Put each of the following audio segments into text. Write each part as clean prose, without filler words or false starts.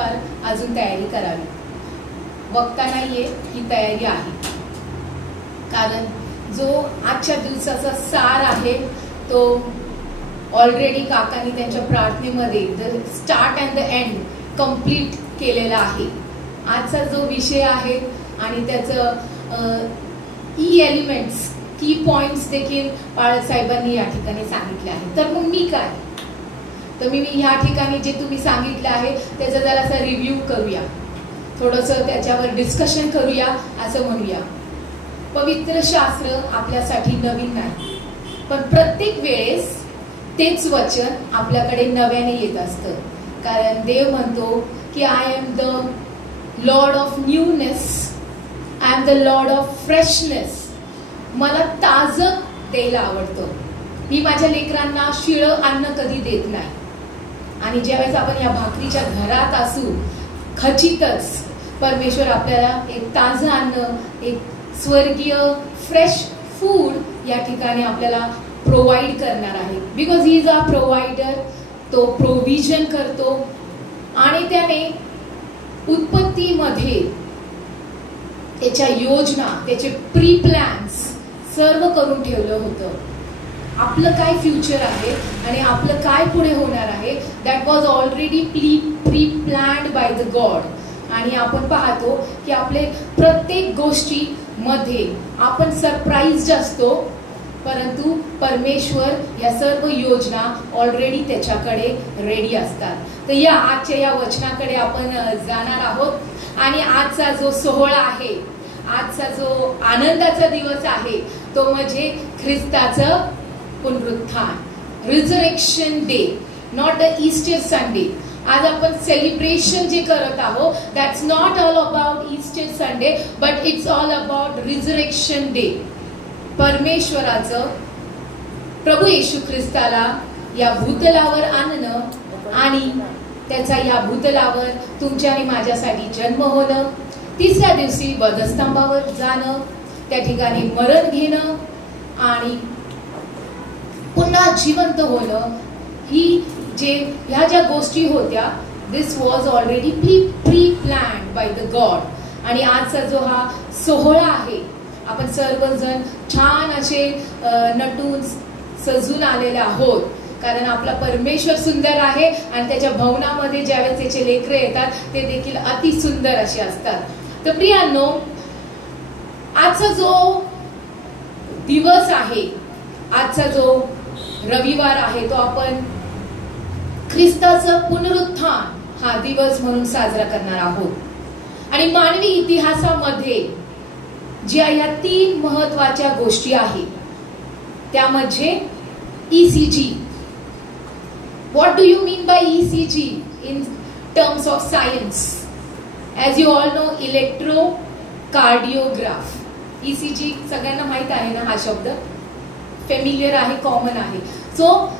थोडीफार अजून तयारी करावी. बघता नाहीये ही तयारी आहे, कारण जो आजच्या दिवसाचा सार आहे तो ऑलरेडी काकांनी त्यांच्या प्रार्थनेमध्ये the start and the end complete केलेला आहे. आजचा जो विषय आहे आणि त्याचं एलिमेंट्स की पॉइंट्स देखील पाळत साहेबांनी या ठिकाणी सांगितले आहे. तर मग मी काय, तर मी ह्या ठिकाणी जे तुम्ही सांगितलं आहे त्याचा जरासा रिव्ह्यू करूया, थोडंसं त्याच्यावर डिस्कशन करूया असं म्हणूया. पवित्र शास्त्र आपल्यासाठी नवीन नाही, पण प्रत्येक वेळेस तेच वचन आपल्याकडे नव्याने येत असतं. कारण देव म्हणतो की I am the Lord of newness, I am the Lord of freshness. मला ताजं द्यायला आवडतं. मी माझ्या लेकरांना शिळं अन्न कधी देत नाही. आणि ज्यावेळेस आपण या भाकरीच्या घरात असू, खचितच परमेश्वर आपल्याला एक ताजं अन्न, एक स्वर्गीय फ्रेश फूड या ठिकाणी आपल्याला प्रोव्हाइड करणार आहे. Because he is a provider. तो प्रोव्हिजन करतो आणि त्याने उत्पत्तीमध्ये त्याच्या योजना, त्याचे प्री प्लॅन्स सर्व करून ठेवलं होतं. आपलं काय फ्युचर आहे आणि आपलं काय पुढे होणार आहे, that was already pre planned by the God. आणि आपण पाहतो की आपले प्रत्येक गोष्टी मध्ये आपण सरप्राईज्ड असतो, परंतु परमेश्वर या सर्व योजना ऑलरेडी त्याच्याकडे रेडी असतात. तर या आजच्या या वचनाकडे आपण जाणार आहोत. आणि आजचा जो सोहळा आहे, आजचा जो आनंदाचा दिवस आहे तो म्हणजे ख्रिस्ताचं पुनरुत्थान, resurrection day, not the Easter Sunday. आज आपण सेलिब्रेशन जे करत आहोत, that's not all about Easter Sunday, but it's all about resurrection day. परमेश्वराचं प्रभू येशू ख्रिस्ताला या भूतलावर आणणं आणि त्याचा या भूतलावर तुमच्या आणि माझ्यासाठी जन्म होणं, तिसऱ्या दिवशी वधस्तंभावर जाणं, त्या ठिकाणी मरण घेणं आणि पुन्हा जिवंत होणं, ही जे ह्या ज्या गोष्टी होत्या, this was already pre planned by the God. आणि आजचा जो हा सोहळा आहे, आपण सर्वजण छान असे नटून सजून आलेले आहोत, कारण आपला परमेश्वर सुंदर आहे आणि त्याच्या भवनामध्ये ज्यावेळेस त्याचे लेकरं येतात ते देखील अति सुंदर असे असतात. तर प्रियांनो, आजचा जो दिवस आहे, आजचा जो रविवार आहे, तो आपण ख्रिस्ताचं पुनरुत्थान हा दिवस म्हणून साजरा करणार आहोत. आणि मानवी इतिहासामध्ये ज्या या 3 महत्वाच्या गोष्टी आहेत, त्यामध्ये ECG. What do you mean by ECG in terms of science? As you all know, electrocardiograph. ECG सगळ्यांना माहित आहे ना, हा शब्द फेमिलियर आहे, कॉमन आहे. सो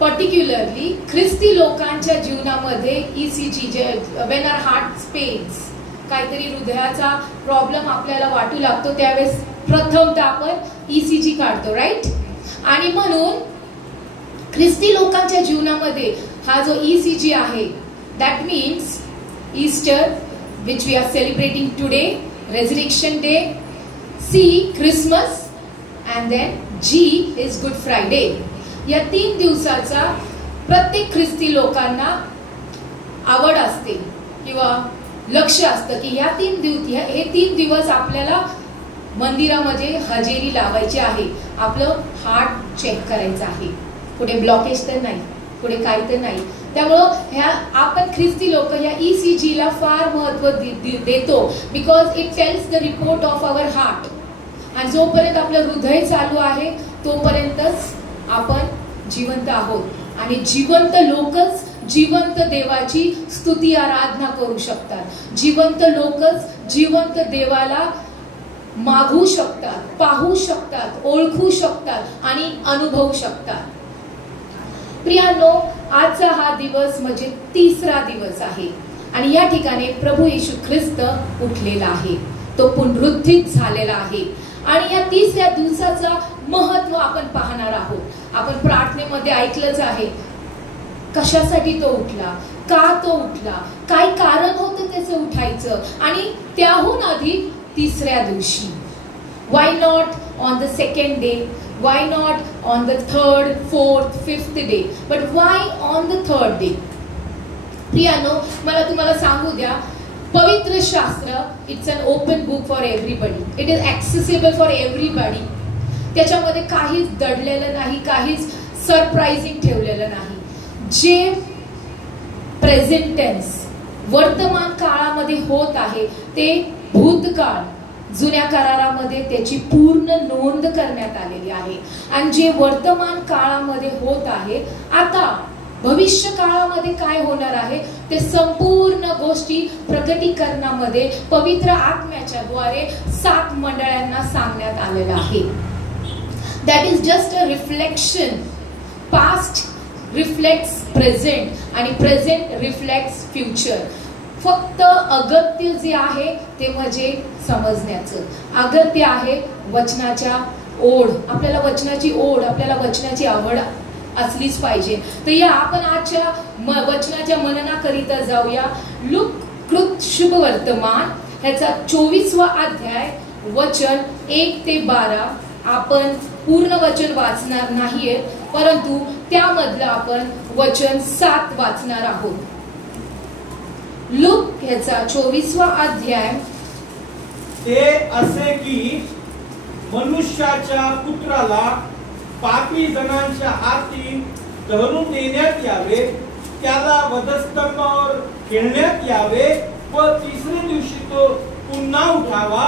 पर्टिक्युलरली ख्रिस्ती लोकांच्या जीवनामध्ये ECG, जे when our heart pains, काहीतरी हृदयाचा प्रॉब्लेम आपल्याला वाटू लागतो, त्यावेळेस प्रथमतः आपण ECG काढतो, राईट. आणि म्हणून ख्रिस्ती लोकांच्या जीवनामध्ये हा जो ECG आहे, that means Easter, which we are celebrating today, resurrection day, C Christmas, and then G is Good Friday. या 3 दिवसाचा प्रत्येक ख्रिस्ती लोकांना आवड असते किंवा लक्ष असतं की हे 3 दिवस आपल्याला मंदिरामध्ये हजेरी लावायची आहे, आपलं हार्ट चेक करायचं आहे, पुढे ब्लॉकेज तर नाही, पुढे काही तर नाही. त्यामुळं ह्या आपण ख्रिस्ती लोक या ECG ला फार महत्व देतो, because it tells the report of our heart. आणि जोपर्यंत आपलं हृदय चालू आहे तोपर्यंतच आपण जिवंत आहोत. आणि जिवंत लोकच जिवंत देवाची स्तुती आराधना करू शकतात. जिवंत लोकच जिवंत देवाला मागू शकतात, पाहू शकतात, ओळखू शकतात आणि अनुभवू शकतात. प्रियांनो, आजचा हा दिवस म्हणजे 3रा दिवस आहे आणि या ठिकाणी प्रभू येशू ख्रिस्त उठलेला आहे, तो पुनरुत्थित झालेला आहे. आणि या 3ऱ्या दिवसाचा महत्व आपण पाहणार आहोत. आपण प्रार्थनेमध्ये ऐकलंच आहे, कशासाठी तो उठला, का तो उठला, काय कारण होतं त्याचं उठायचं, आणि त्याहून अधिक तिसऱ्या दिवशी. Why not on the second day, why not on the third, fourth, fifth day, but why on the third day? प्रियानो, मला तुम्हाला सांगू द्या, पवित्र शास्त्र it's an open book for everybody. It is accessible for everybody. त्याच्यामध्ये काहीच दडलेलं नाही, काहीच सरप्राइजिंग ठेवलेलं नाही. जे प्रेझेंट टेन्स वर्तमान काळामध्ये होत आहे ते भूतकाळ जुन्या करारामध्ये त्याची पूर्ण नोंद करण्यात आलेली आहे. आणि जे वर्तमान काळामध्ये होत आहे, आता भविष्य काळामध्ये काय होणार आहे ते संपूर्ण गोष्टी प्रकटीकरणामध्ये पवित्र आत्म्याच्या द्वारे 7 मंडळांना सांगण्यात आलेलं आहे. That is just a reflection. Past reflects present आणि प्रेझेंट रिफ्लेक्ट्स फ्युचर. फक्त अगत्य जे आहे ते म्हणजे समजण्याचं. अगत्य आहे वचनाच्या ओढ. आपल्याला वचनाची ओढ, आपल्याला वचनाची आवड असलीच पाहिजे. तर या आपण आजच्या वचनाच्या मननाकरिता जाऊया. लूक कृत शुभ वर्तमान ह्याचा 24वा अध्याय वचन 1 ते 12. आपण पूर्ण वचन वाचणार नाहीये, परंतु त्यामधलं आपण वचन 7 वाचणार आहोत. लूक ह्याचा 24वा अध्याय. ते असे की मनुष्याच्या पुत्राला पापी जणांच्या हाती धरून देण्यात यावे, त्याला वधस्तंभावर खेळण्यात यावे व तिसऱ्या दिवशी तो पुन्हा उठावा,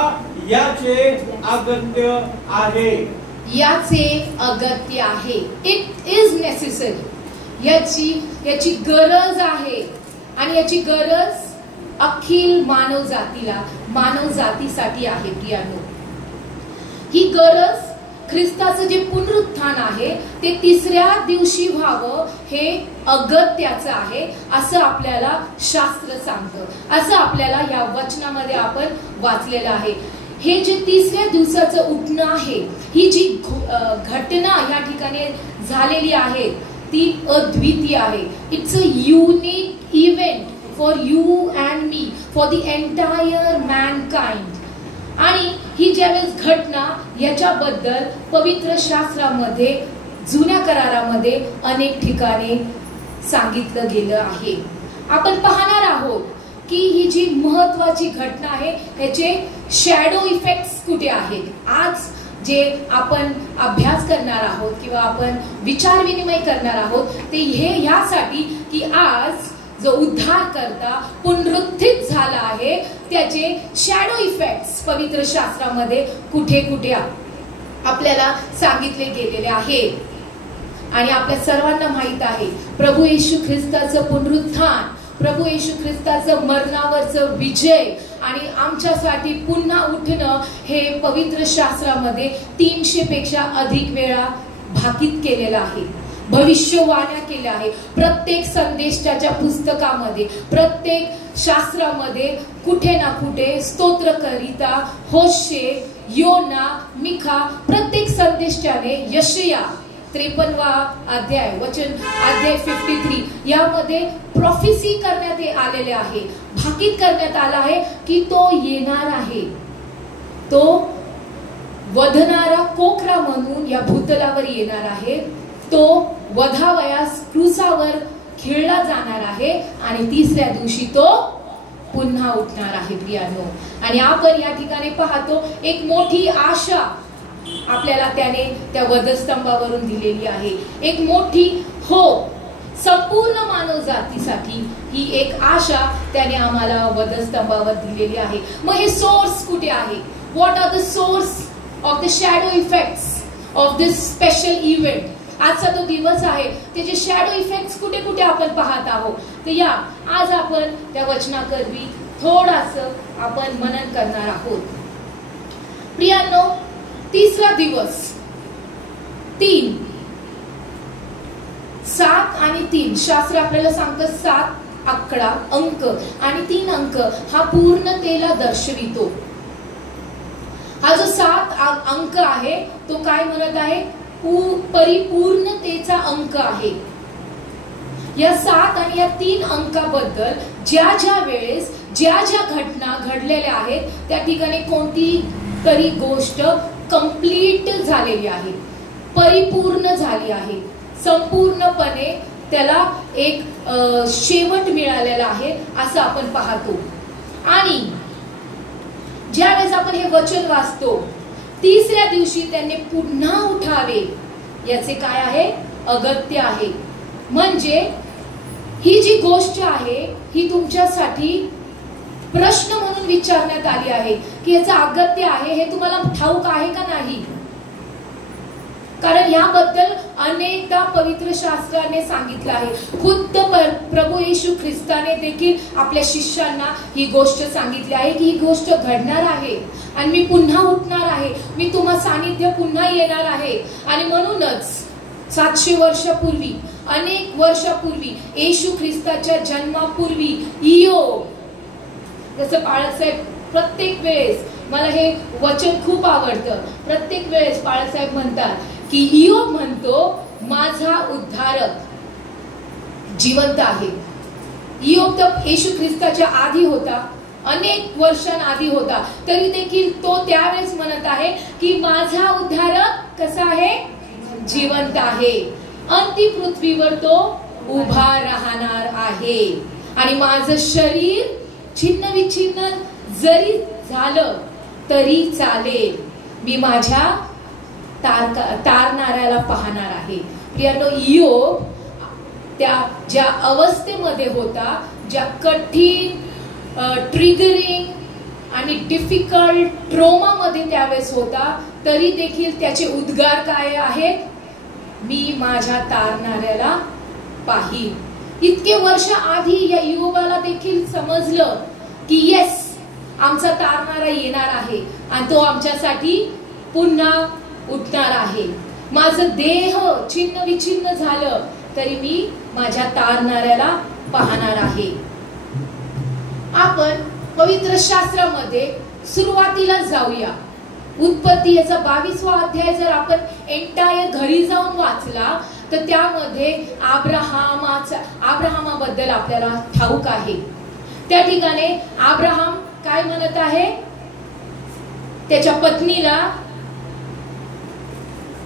याचे अगत्य आहे. याचे अगत्य आहे. It is necessary. याची गरज आहे. आणि याची गरज अखिल मानव जातीसाठी आहे. प्रियानो, ही गरज ख्रिस्ताचं जे पुनरुत्थान आहे ते तिसऱ्या दिवशी व्हावं हे अगत्याचं आहे, असं आपल्याला शास्त्र सांगतं. असं आपल्याला या वचनामध्ये आपण वाचलेलं आहे. हे जे तिसऱ्या दिवसाचं उठणं आहे, ही जी घटना या ठिकाणी झालेली आहे ती अद्वितीय आहे. It's a unique event for you and me, for the entire Mankind. आणि ही ज्यावेळेस घटना याच्याबद्दल पवित्र शास्त्रामध्ये जुन्या करारामध्ये अनेक ठिकाणी सांगितलं गेलं आहे. आपण पाहणार आहोत की ही जी महत्वाची घटना आहे ह्याचे शॅडो इफेक्ट्स कुठे आहेत. आज जे आपण अभ्यास करणार आहोत किंवा आपण विचार विनिमय करणार आहोत ते हे यासाठी की आज जो उद्धार करता पुनरुत्थित झाला आहे त्याचे शॅडो इफेक्ट्स पवित्र शास्त्रामध्ये कुठे कुठे आपल्याला सांगितले गेलेले आहेत. आणि आपल्या सर्वांना माहित आहे प्रभू येशू ख्रिस्ताचं पुनरुत्थान, प्रभू येशू ख्रिस्ताचं मरणावरचं विजय आणि आमच्यासाठी पुन्हा उठणं हे पवित्र शास्त्रामध्ये 300 पेक्षा अधिक वेळा भाकीत केलेलं आहे, भविष्यवाण्या केल्या आहे. प्रत्येक संदेशाच्या पुस्तकामध्ये, प्रत्येक शास्त्रामध्ये कुठे ना कुठे स्तोत्रकरिता होशे, योना, मिखा, प्रत्येक संदेशाने यशया 53वा अध्याय वचन अध्याय 53 यामध्ये प्रॉफेसी करण्यात आलेले आहे, भाकीत करण्यात आला आहे की तो येणार आहे, तो वधणारा कोकरा म्हणून या भूतलावर येणार आहे, तो वधावयास क्रूसावर खेळला जाणार आहे आणि तिसऱ्या दिवशी तो पुन्हा उठणार आहे. प्रियानो, आणि आपण या ठिकाणी पाहतो एक मोठी आशा आपल्याला त्याने त्या वधस्तंभावरून दिलेली आहे. एक मोठी होप संपूर्ण मानव जातीसाठी ही एक आशा त्याने आम्हाला वधस्तंभावर दिलेली आहे. मग हे सोर्स कुठे आहे? What are the source of the shadow effects of this special event? आजचा तो दिवस आहे, त्याचे शॅडो इफेक्ट्स कुठे कुठे आपण पाहत आहोत. तर या आज आपण त्या वचनाकरवी थोडासा आपण मनन करणार आहोत. प्रियांनो, तिसरा दिवस 3, 7 आणि 3 शास्त्र आपल्याला सांगतं 7 आकडा अंक आणि 3 अंक हा पूर्णतेला दर्शवितो. हा जो 7 अंक आहे तो काय म्हणत आहे? परिपूर्णतेचा अंक आहे. या 7 आणि या 3 अंकाबद्दल ज्या ज्या वेळेस ज्या ज्या घटना घडलेल्या आहेत त्या ठिकाणी कोणती तरी गोष्ट कंप्लीट झालेली आहे, परिपूर्ण झाली आहे, संपूर्णपणे त्याला एक शेवट मिळालेला आहे असं आपण पाहतो. आणि ज्या वेळेस आपण हे वचन वाचतो, 3ऱ्या दिवशी त्यांनी पुन्हा उठावे याचे काय आहे, अगत्य आहे. म्हणजे ही जी गोष्ट आहे ही तुमच्यासाठी प्रश्न म्हणून विचारण्यात आली आहे की याचं अगत्य आहे हे तुम्हाला ठाऊक आहे का नाही. कारण याबद्दल अनेकदा पवित्र शास्त्राने सांगितलं आहे. खुद्द प्रभू येशू ख्रिस्ताने देखील आपल्या शिष्यांना ही गोष्ट सांगितली आहे की ही गोष्ट घडणार आहे आणि मी पुन्हा उठणार आहे, मी तुम्हा सानिध्य पुन्हा येणार आहे. आणि म्हणूनच 700 वर्षापूर्वी, अनेक वर्षापूर्वी, येशू ख्रिस्ताच्या जन्मापूर्वी इयोब, जसं बाळासाहेब प्रत्येक वेळेस, मला हे वचन खूप आवडतं, प्रत्येक वेळेस बाळासाहेब म्हणतात की इयोब म्हणतो माझा उद्धारक जिवंत आहे. इयोब तर येशू ख्रिस्ताच्या आधी होता, अनेक वर्षांआधी होता, तरी देखील तो त्यावेळेस म्हणत आहे की माझा उद्धारक कसा आहे, जिवंत आहे. अंतिम पृथ्वीवर तो उभा राहणार आहे आणि माझं शरीर छिन्न विछिन्न जरी झालं तरी चालेल, मी माझ्या तारणाऱ्याला पाहणार आहे. प्रियानो, इयोब त्या ज्या अवस्थेमध्ये होता, ज्या कठीण ट्रिगरिंग आणि डिफिकल्ट ट्रोमा मध्ये त्यावेळेस होता, तरी देखील त्याचे उद्गार काय आहेत, मी माझ्या तारणाऱ्याला पाहीन. इतके वर्ष आधी या इयोबाला देखील समजलं की येस, आमचा तारणारा येणार आहे आणि तो आमच्यासाठी पुन्हा उठणार आहे. माझं देह छिन्न विछिन्न झालं तरी मी माझ्या तारणाऱ्याला पाहणार आहे. आपण पवित्र शास्त्रामध्ये सुरुवातीला जाऊया. उत्पत्ती याचा 22वा अध्याय जर आपण एंटायर घरी जाऊन वाचला तर त्यामध्ये अब्राहमाबद्दल आपल्याला ठाऊक आहे. त्या ठिकाणी अब्राहम काय म्हणत आहे, त्याच्या पत्नीला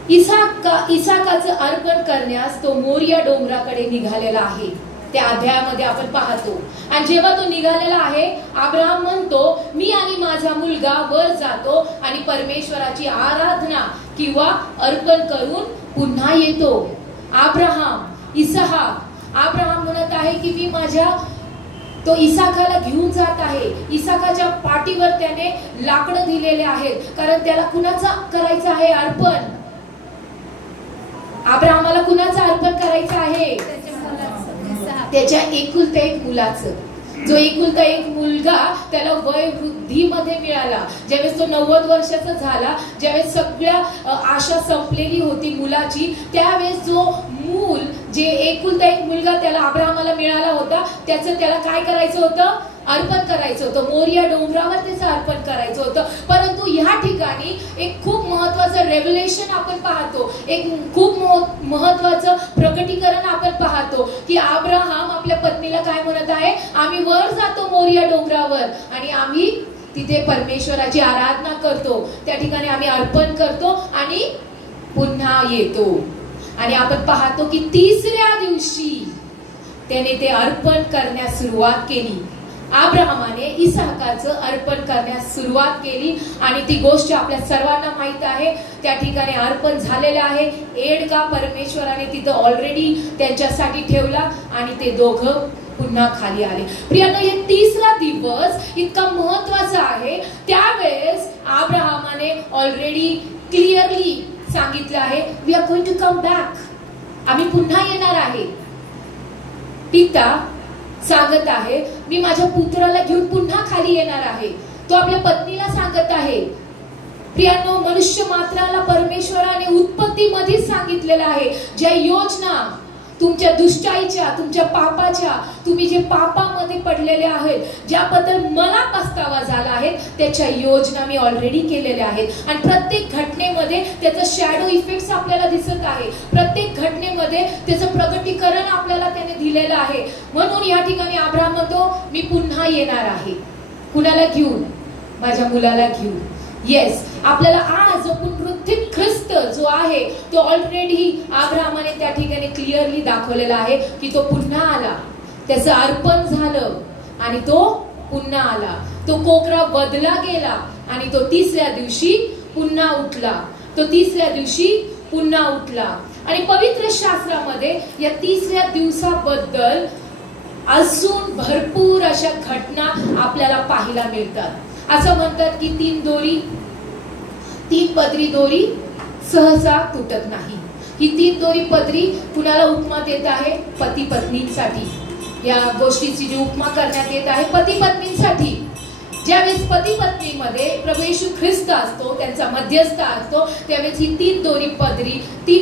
इसाकाचं अर्पण करण्यास तो मोरिया डोंगराकडे निघालेला आहे. त्या अध्यायामध्ये आपण पाहतो. आणि जेव्हा तो निघालेला आहे, अब्राहम म्हणतो मी आणि माझा मुलगा वर जातो आणि परमेश्वराची आराधना किंवा अर्पण करून पुन्हा येतो. अब्राहम म्हणत आहे की मी माझ्या तो इसाकाला घेऊन जात आहे. इसाकाच्या पाठीवर त्याने लाकडं दिलेले आहेत, कारण त्याला कुणाचा करायचं आहे अर्पण, अब्राहमाला कुणाचं अर्पण करायचं आहे, त्याच्या एकुलता एक मुलाचं. जो एकुलता एक मुलगा त्याला वय वृद्धीमध्ये मिळाला. ज्यावेळेस तो 90 वर्षाचा झाला, ज्यावेळेस सगळ्या आशा संपलेली होती मुलाची, त्यावेळेस जो मूल, जे एकुलता एक मुलगा त्याला अब्राहमाला मिळाला होता, त्याचं त्याला काय करायचं होतं, अर्पण करायचं होतं. मोरिया डोंगरावर त्याचं अर्पण करायचं होतं. परंतु या ठिकाणी एक खूप महत्वाचं रेव्हलेशन आपण पाहतो, एक खूप महत्वाचं प्रकटीकरण आपण पाहतो की अब्राहम आपल्या पत्नीला काय म्हणत आहे, आम्ही वर जातो मोरिया डोंगरावर आणि आम्ही तिथे परमेश्वराची आराधना करतो, त्या ठिकाणी आम्ही अर्पण करतो आणि पुन्हा येतो. आणि आपण पाहतो की 3ऱ्या दिवशी त्याने ते अर्पण करण्यास सुरुवात केली. अब्राहमाने इसाकाचं अर्पण करण्यास सुरुवात केली आणि ती गोष्ट आपल्या सर्वांना माहित आहे. त्या ठिकाणी अर्पण झालेलं आहे. एडगा परमेश्वराने तिथं ऑलरेडी त्यांच्यासाठी ठेवला आणि ते दोघं पुन्हा खाली आले. प्रियानो, हे 3रा दिवस इतका महत्वाचा आहे. त्यावेळेस अब्राहमाने ऑलरेडी क्लिअरली सांगितलं आहे, we are going to come back, आम्ही पुन्हा येणार आहे. पिता सांगत आहे, मी माझ्या पुत्राला घेऊन पुन्हा खाली येणार आहे. तो आपल्या पत्नीला सांगत आहे. प्रियानो, मनुष्य मात्राला परमेश्वराने उत्पत्तीमध्येच सांगितलेलं आहे, ज्या योजना तुमच्या दुष्टाईच्या, तुमच्या पापाच्या, तुम्ही जे पापामध्ये पडलेले आहेत, ज्याबद्दल मला पस्तावा झाला आहे, त्याच्या योजना मी ऑलरेडी केलेल्या आहेत. आणि प्रत्येक घटनेमध्ये त्याचा शॅडो इफेक्ट्स आपल्याला दिसत आहे. प्रत्येक घटनेमध्ये त्याचं प्रगटीकरण आपल्याला त्याने दिलेलं आहे. म्हणून या ठिकाणी अब्राहम म्हणतो, मी पुन्हा येणार आहे. कुणाला घेऊन? माझ्या मुलाला घेऊन. येस, आपल्याला आज पुनरुत्थित ख्रिस्त जो आहे तो ऑलरेडी अब्राहमाने त्या ठिकाणी क्लिअरली दाखवलेला आहे की तो पुन्हा आला, त्याचं अर्पण झालं आणि तो पुन्हा आला. तो कोकरा बदला गेला आणि तो तिसऱ्या दिवशी पुन्हा उठला. तो तिसऱ्या दिवशी पुन्हा उठला. आणि पवित्र शास्त्रामध्ये या तिसऱ्या दिवसाबद्दल अजून भरपूर अशा घटना आपल्याला पाहायला मिळतात. असं म्हणतात की तीन पदरी दोरी सहसा तुटत नाही. ही 3 दोरी पदरी कुणाला उपमा देत आहे? पती पत्नींसाठी. या गोष्टीची जी उपमा करण्यात येत आहे पती पत्नींसाठी. ज्यावेळेस पती पत्नीमध्ये प्रभू येशू ख्रिस्त असतो, त्यांचा मध्यस्थ असतो, त्यावेळेस ही 3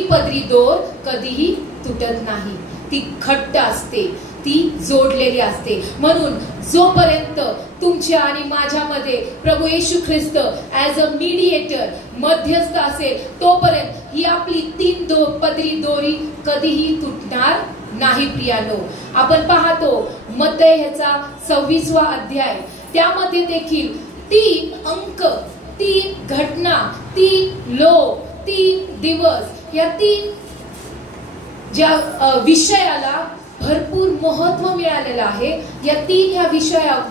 पदरी दोर कधीही तुटत नाही. ती घट्ट असते, ती जोडलेली असते. म्हणून जोपर्यंत तुमच्या आणि माझ्यामध्ये प्रभू येशू ख्रिस्त ऍज अ मीडिएटर, मध्यस्थ असेल, तोपर्यंत ही आपली 3 पदरी दोरी कधीही तुटणार नाही. प्रियानो, आपण पाहतो मत्तई ह्याचा 26वा अध्याय, त्यामध्ये देखील 3 अंक, 3 घटना, 3 लोक, 3 दिवस, या 3 ज्या विषयाला भरपूर महत्व मिळालेलं आहे. या 3 या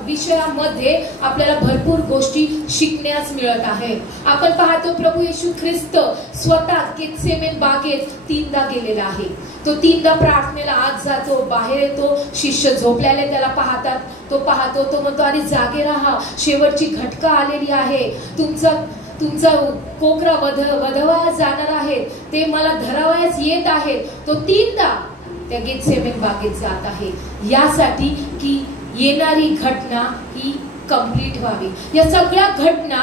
विषयामध्ये आपल्याला भरपूर गोष्टी शिकण्यास मिळत आहे. आपण पाहतो प्रभू येशू ख्रिस्त स्वतः गेतसेमने बागेत 3दा गेलेला आहे. तो 3दा प्रार्थनेला आत जातो, बाहेर येतो, शिष्य झोपलेले त्याला पाहतात, तो पाहतो, तो म्हणतो अरे जागे राहा, शेवटची घटका आलेली आहे, तुमचा कोकरा वधवायास जाणार आहे, ते मला धरावयास येत आहेत. तो 3दा त्या गेतसेमने बागेत जात आहे यासाठी की येणारी घटना ही कंप्लीट व्हावी. या सगळ्या घटना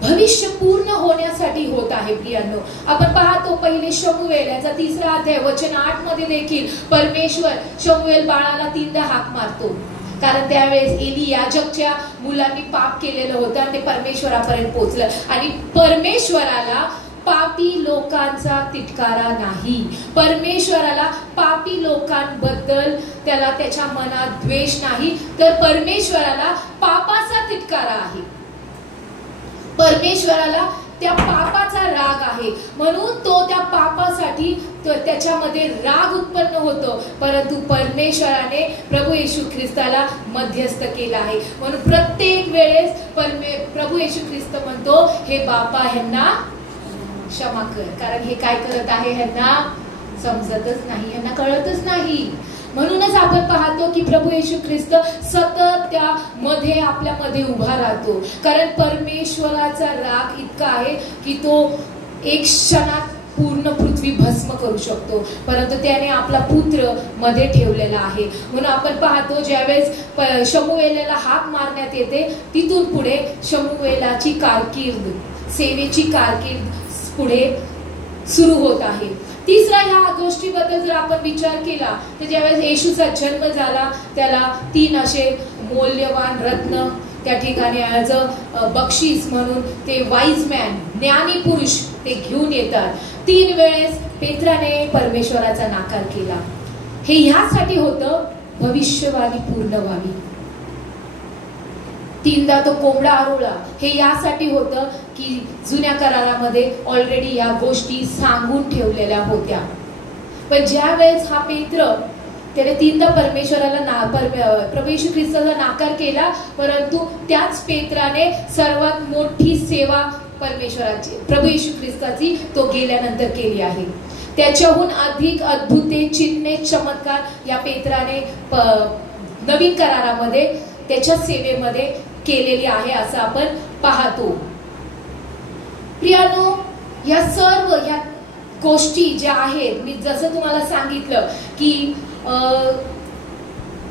भविष्य पूर्ण होण्यासाठी होत आहे. प्रियांनो, आपण पाहतो पहिले शमूएल याचा 3रा अध्याय वचन 8 मध्ये देखील परमेश्वर शमूएल बाळाला 3दा हाक मारतो, कारण त्यावेळेस एली याजकच्या मुलांनी पाप केलेलं होतं आणि ते परमेश्वरापर्यंत पोहोचलं. आणि परमेश्वराला पापी लोकांचा तिटकारा नाही. परमेश्वराला पापी लोकांबद्दल त्याला त्याच्या मनात द्वेष नाही, तर परमेश्वराला पापाचा तिटकारा आहे. परमेश्वराला त्या पापाचा राग आहे. म्हणून तो त्या पापासाठी त्याच्यामध्ये राग उत्पन्न होतो. परंतु परमेश्वराने प्रभू येशू ख्रिस्ताला मध्यस्थ केला आहे. म्हणून प्रत्येक वेळेस प्रभू येशू ख्रिस्त म्हणतो, हे बापा ह्यांना क्षमा कर, कारण हे काय करत आहे ह्यांना समजतच नाही, ह्यांना कळतच नाही. म्हणूनच आपण पाहतो की प्रभू येशू ख्रिस्त सतत त्या मध्ये आपल्यामध्ये उभा राहतो, कारण परमेश्वराचा राग इतका आहे की तो एक क्षणात पूर्ण पृथ्वी भस्म करू शकतो, परंतु त्याने आपला पुत्र मध्ये ठेवलेला आहे. म्हणून आपण पाहतो ज्यावेळेस शमूएलाला हाक मारण्यात येते, तिथून पुढे शमूएलाची कारकीर्द, सेवेची कारकीर्द पुढे सुरू होत आहे. 3रा ह्या गोष्टीबद्दल जर आपण विचार केला तर ज्यावेळेस येशूचा जन्म झाला, त्याला 3 असे मौल्यवान रत्न त्या ठिकाणी ॲज अ बक्षीस म्हणून ते वाईज मॅन, ज्ञानी पुरुष ते घेऊन येतात. 3 वेळेस पेत्राने परमेश्वराचा नाकार केला. हे ह्यासाठी होतं भविष्यवाणी पूर्ण व्हावी. 3दा तो कोंबडा आरोळा, हे यासाठी होतं की जुन्या करारामध्ये ऑलरेडी या गोष्टी सांगून ठेवलेल्या होत्या. पण ज्या वेळेस हा पेत्र त्याने 3दा परमेश्वराला प्रभू येशू ख्रिस्ताचा नाकार केला, परंतु त्याच पेत्राने सर्वात मोठी सेवा परमेश्वराची, प्रभू येशू ख्रिस्ताची, तो गेल्यानंतर केली आहे. त्याच्याहून अधिक अद्भुते, चिन्हे, चमत्कार या पेत्राने नवीन करारामध्ये त्याच्या सेवेमध्ये केलेली आहे असं आपण पाहतो. प्रियानो, या सर्व ह्या गोष्टी ज्या आहेत, मी जसं तुम्हाला सांगितलं की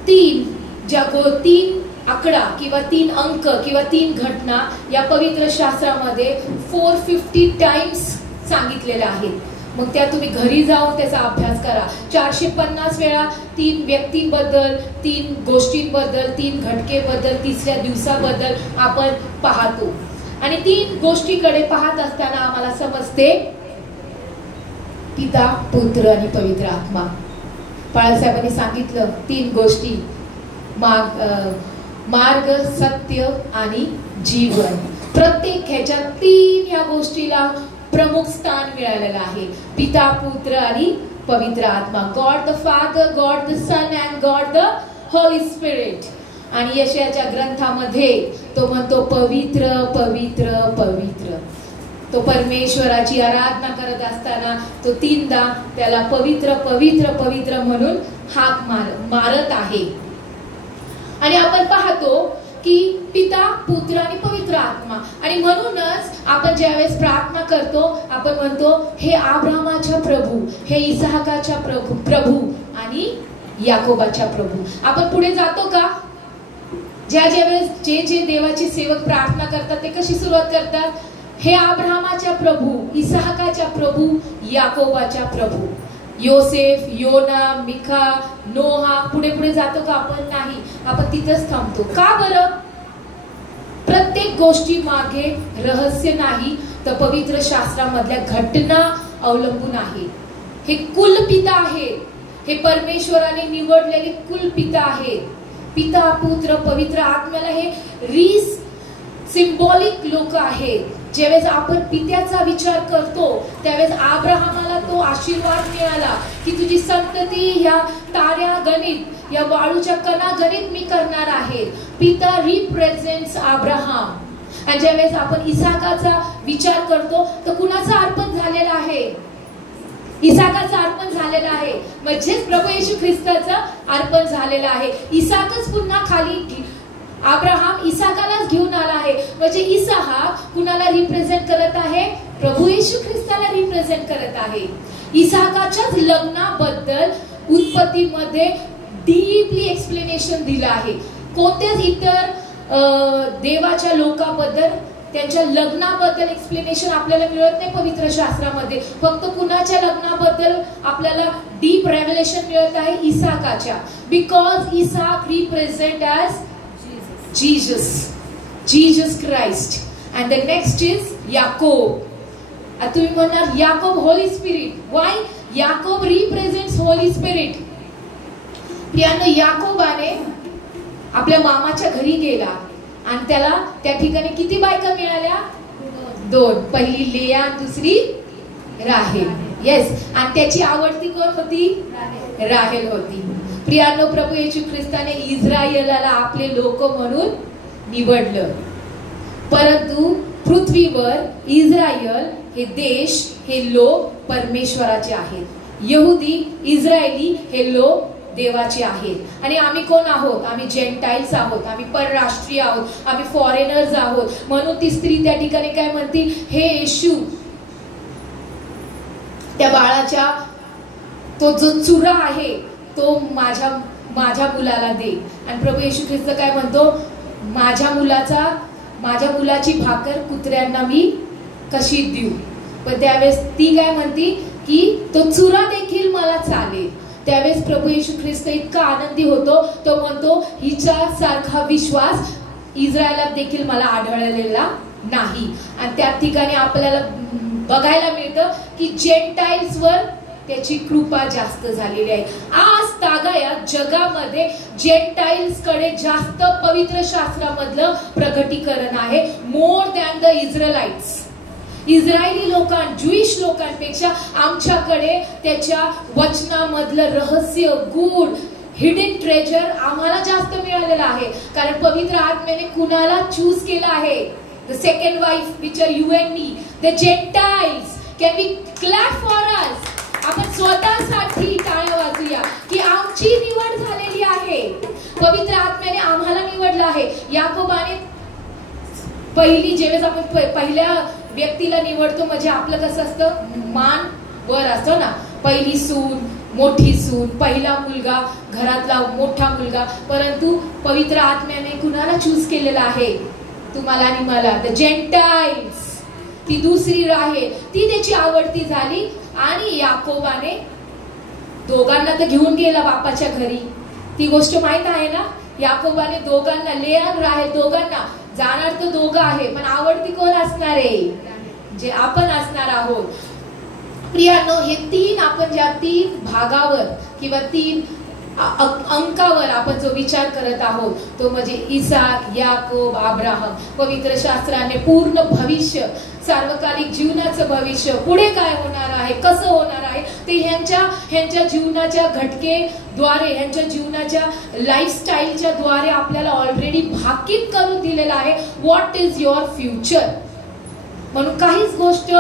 3 आकडा किंवा 3 अंक किंवा 3 घटना या पवित्र शास्त्रामध्ये 450 टाइम्स सांगितलेल्या आहेत. मग त्या तुम्ही घरी जाऊन त्याचा अभ्यास करा. 450 वेळा 3 व्यक्तींबद्दल, 3 गोष्टींबद्दल, 3 घटकेबद्दल, तिसऱ्या दिवसाबद्दल आपण पाहतो. आणि 3 गोष्टीकडे पाहत असताना आम्हाला समजते पिता, पुत्र आणि पवित्र आत्मा. बाळासाहेबांनी सांगितलं 3 गोष्टी, मार्ग, सत्य आणि जीवन. प्रत्येक ह्याच्या 3 ह्या गोष्टीला प्रमुख स्थान मिळालेलं आहे. पिता, पुत्र आणि पवित्र आत्मा. God the Father, God the Son and God the Holy Spirit. आणि यशायाच्या ग्रंथामध्ये तो म्हणतो पवित्र, पवित्र, पवित्र. तो परमेश्वराची आराधना करत असताना तो 3दा त्याला पवित्र, पवित्र, पवित्र म्हणून हाक मारत आहे. आणि आपण पाहतो की पिता, पुत्र आणि पवित्र आत्मा. आणि म्हणूनच आपण ज्यावेळेस प्रार्थना करतो आपण म्हणतो हे अब्राहमाच्या प्रभू, हे इसाहकाच्या प्रभू आणि याकोबाच्या प्रभू. आपण पुढे जातो का? ज्यावेळेस जे देवाचे सेवक प्रार्थना करतात ते कशी सुरुवात करतात? हे अब्राहमाच्या प्रभू, इसाहकाच्या प्रभू, याकोबाच्या प्रभू. योसेफ, योना, मिखा, नोहा, पुढे पुढे जातो का आपण? नाही, आपण तिथंच थांबतो. का बरं? प्रत्येक गोष्टी मागे रहस्य नाही तर पवित्र शास्त्रामधल्या घटना अवलंबून आहे. हे कुलपिता आहेत, हे परमेश्वराने निवडलेले कुलपिता आहेत. पिता, पुत्र, पवित्र आत्म्याला हे सिम्बॉलिक लोक आहेत. ज्यावेळेस आपण पित्याचा विचार करतो त्यावेळेस अब्राहमाला तो आशीर्वाद मिळाला की तुझी संतती ह्या ताऱ्या गणित, या वाळूच्या कणा गणित मी करणार आहे. पिता रिप्रेझेंट्स अब्राहम. आणि ज्यावेळेस आपण इसाकाचा विचार करतो तर कुणाचा अर्पण झालेला आहे? इसाकाचं अर्पण झालेलं आहे, म्हणजेच प्रभू येशू ख्रिस्ताचं अर्पण झालेलं आहे. इसाकच पुन्हा खाली अब्राहम इसाकालाच घेऊन आला आहे. म्हणजे इसाक कुणाला रिप्रेझेंट करत आहे? प्रभू येशू ख्रिस्ताला रिप्रेझेंट करत आहे. इसाकाच्याच लग्नाबद्दल उत्पत्तीमध्ये डीपली एक्सप्लेनेशन दिलं आहे. कोणत्याच इतर देवाच्या लोकांबद्दल त्यांच्या लग्नाबद्दल एक्सप्लेनेशन आपल्याला मिळत नाही पवित्र शास्त्रामध्ये. फक्त कुणाच्या लग्नाबद्दल आपल्याला डीप रेव्हेलेशन मिळत आहे? इसाकाच्या. Because Isaac represent as Jesus Christ. And the next is Jacob. आता तुम्ही म्हणणार याकोब होली स्पिरिट. Why? याकोब represents होली स्पिरिट. प्रियांनो, याकोबाने आपल्या मामाच्या घरी गेला आणि त्याला त्या ठिकाणी किती बायका मिळाल्या? 2. पहिली लेया, दुसरी राहेल. येस. आणि त्याची आवडती कोण होती? राहेल होती. प्रियांनो, प्रभू येशू ख्रिस्ताने इस्रायलाला आपले लोक म्हणून निवडलं. परंतु पृथ्वीवर इस्रायल हे देश, हे लोक परमेश्वराचे आहेत. यहुदी, इस्रायली हे लोक देवाचे आहेत. आणि आम्ही कोण आहोत? आम्ही जेंटाइल्स आहोत, आम्ही परराष्ट्रीय आहोत, आम्ही फॉरेनर्स आहोत. म्हणून ती स्त्री त्या ठिकाणी काय म्हणते? हे येशू, त्या बाळाच्या तो जो चुरा आहे तो माझ्या मुलाला दे. आणि प्रभू येशू ख्रिस्त काय म्हणतो? माझ्या मुलाची भाकर कुत्र्यांना मी कशी देऊ? पण त्यावेळेस ती काय म्हणती की तो चुरा देखील मला चालेल. त्यावेळेस प्रभू येशू ख्रिस्त इतका आनंदी होतो, तो म्हणतो हिच्या सारखा विश्वास इस्रायलात देखील मला आढळलेला नाही. आणि त्या ठिकाणी आपल्याला बघायला मिळतं की जेंटाइल्सवर त्याची कृपा जास्त झालेली आहे. आज तागायत जगामध्ये जेंटाइल्स कडे जास्त पवित्र शास्त्रामधलं प्रगटीकरण आहे, मोर दॅन द इस्रायलाइट्स. इस्रायली ज्युइश लोकांपेक्षा आमच्याकडे त्याच्या वचनामधलं रहस्य, गूढ, हिडन ट्रेजर आम्हाला जास्त मिळालेलं आहे. कारण पवित्र आत्म्याने कुणाला चूज केलं आहे? The second wife, which are you and me, the Gentiles. Can we clap for us? आपण स्वतःसाठी टाळ्या वाजूया की आमची निवड झालेली आहे. पवित्र आत्म्याने आम्हाला निवडलं आहे. याकोबाने पहिली, ज्यावेळेस आपण पहिल्या व्यक्तीला निवडतो म्हणजे आपलं कसं असतं? मान वर असतो ना. पहिली सून, मोठी सून, पहिला मुलगा, घरातला मोठा मुलगा. परंतु पवित्र आत्म्याने कुणाला चूज केलेला आहे? तुम्हाला आणि मला. The Gentiles. ती दुसरी राहेल, ती त्याची आवडती झाली. आणि याकोबाने दोघांना तर घेऊन गेला बापाच्या घरी, ती गोष्ट माहित आहे ना. याकोबाने दोघांना, लेया आणि राहेल दोघांना, जाणार तर दोघं आहे पण आवडती कोण असणार आहे, जे आपण असणार आहोत. प्रियानो, हे तीन आपण ज्या तीन भागावर किंवा तीन अंकावर आपण जो विचार करत आहोत तो म्हणजे इसाक, याकोब, अब्राहम. पवित्र शास्त्राने पूर्ण भविष्य, सार्वकालिक जीवनाचं भविष्य, पुढे काय होणार आहे, कसं होणार आहे ते ह्यांच्या जीवनाच्या घटकेद्वारे, ह्यांच्या जीवनाच्या लाईफस्टाईलच्या द्वारे आपल्याला ऑलरेडी भाकीत करून दिलेलं आहे. What is your future. म्हणून काहीच गोष्ट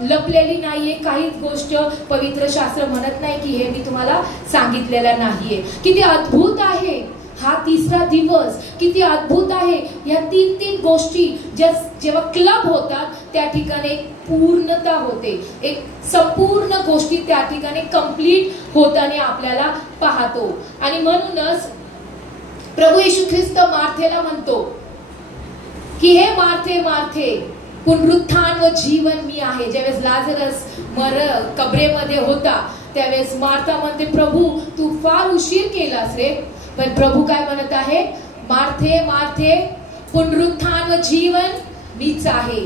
लपलेली नाहीये, काहीच गोष्ट पवित्र शास्त्र म्हणत नाही की हे मी तुम्हाला सांगितलेलं नाहीये. किती अद्भुत आहे हा तिसरा दिवस, किती अद्भुत आहे. या तीन गोष्टी जेव्हा क्लब होतात त्या ठिकाणी एक पूर्णता होते, एक संपूर्ण गोष्टी त्या ठिकाणी कंप्लीट होताना आपल्याला पाहतो. आणि म्हणूनच प्रभू येशू ख्रिस्त मार्थेला म्हणतो की हे मार्थे मार्थे, पुनरुत्थान व जीवन मी आहे. ज्यावेळेस लाजरस कबरेमध्ये होता त्यावेळेस मार्था म्हणते, प्रभू तू फार उशीर केलास रे. पण प्रभू काय म्हणत आहे, मार्थे मार्थे, पुनरुत्थान व जीवन मीच आहे.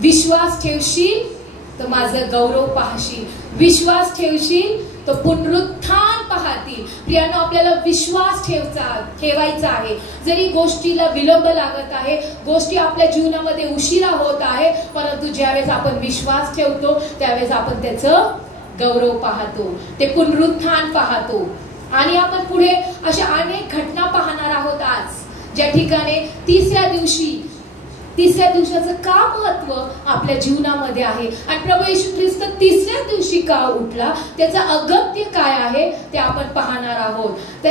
विश्वास ठेवशील तर माझं गौरव पाहशील, विश्वास ठेवशील तर पुनरुत्थान पाहतील. प्रियानो, आपल्याला विश्वास ठेवायचा आहे. जरी गोष्टीला विलंब लागत आहे, गोष्टी आपल्या जीवनामध्ये उशिरा होत आहे, परंतु ज्यावेळेस आपण विश्वास ठेवतो त्यावेळेस आपण त्याचं गौरव पाहतो, ते पुनरुत्थान पाहतो. आणि आपण पुढे अशा अनेक घटना पाहणार आहोत आज, ज्या ठिकाणी तिसऱ्या दिवसाचं का महत्व आपल्या जीवनामध्ये आहे आणि प्रभू येशू ख्रिस्त तिसऱ्या दिवशी का उठला, त्याचं अगत्य काय आहे ते आपण पाहणार आहोत. तर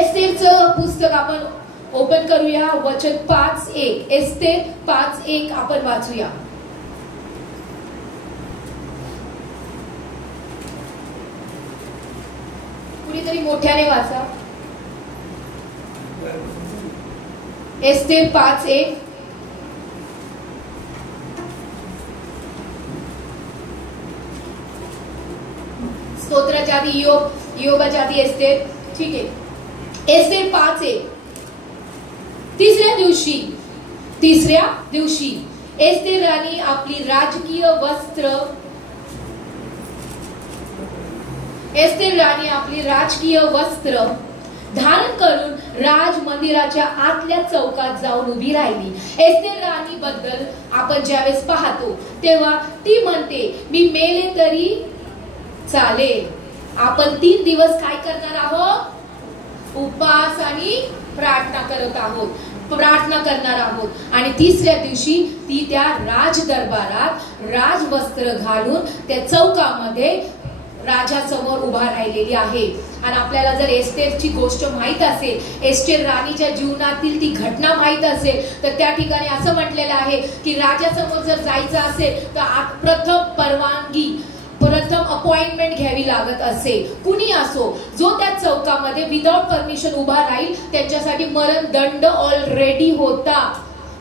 एस्तेरचं पुस्तक आपण ओपन करूया. वचन 5:1, एस्तेर 5:1 आपण वाचूया. कुणीतरी मोठ्याने वाचा. एस्तेर 5:1. स्तोत्राच्या आधी इयोबाच्या आधी एस्तेर. ठीक आहे. एस्तेर 5:1. तिसऱ्या दिवशी एस्तेर राणी आपली राजकीय वस्त्र धारण करून राज मंदिराच्या आतल्या चौकात जाऊन उभी राहिली. एस्तेर राणी बद्दल आपण ज्यावेळेस पाहतो तेव्हा ती म्हणते, मी मेले तरी चालेल. आपण 3 दिवस काय करणार आहोत, उपवास आणि प्रार्थना करणार आहोत. आणि तिसऱ्या दिवशी ती त्या राज दरबारात राजवस्त्र घालून त्या चौकामध्ये राजासमोर उभा राहिलेली आहे. आणि आपल्याला जर एस्तेरची गोष्ट माहित असेल, एस्तेर राणीच्या जीवनातील ती घटना माहित असेल, तर त्या ठिकाणी असं म्हटलेलं आहे की राजासमोर जर जायचं असेल तर प्रथम अपॉइंटमेंट घ्यावी लागत असे. कुणी असो, जो त्या चौकामध्ये विदाउट परमिशन उभा राहील त्याच्यासाठी मरणदंड ऑलरेडी होता.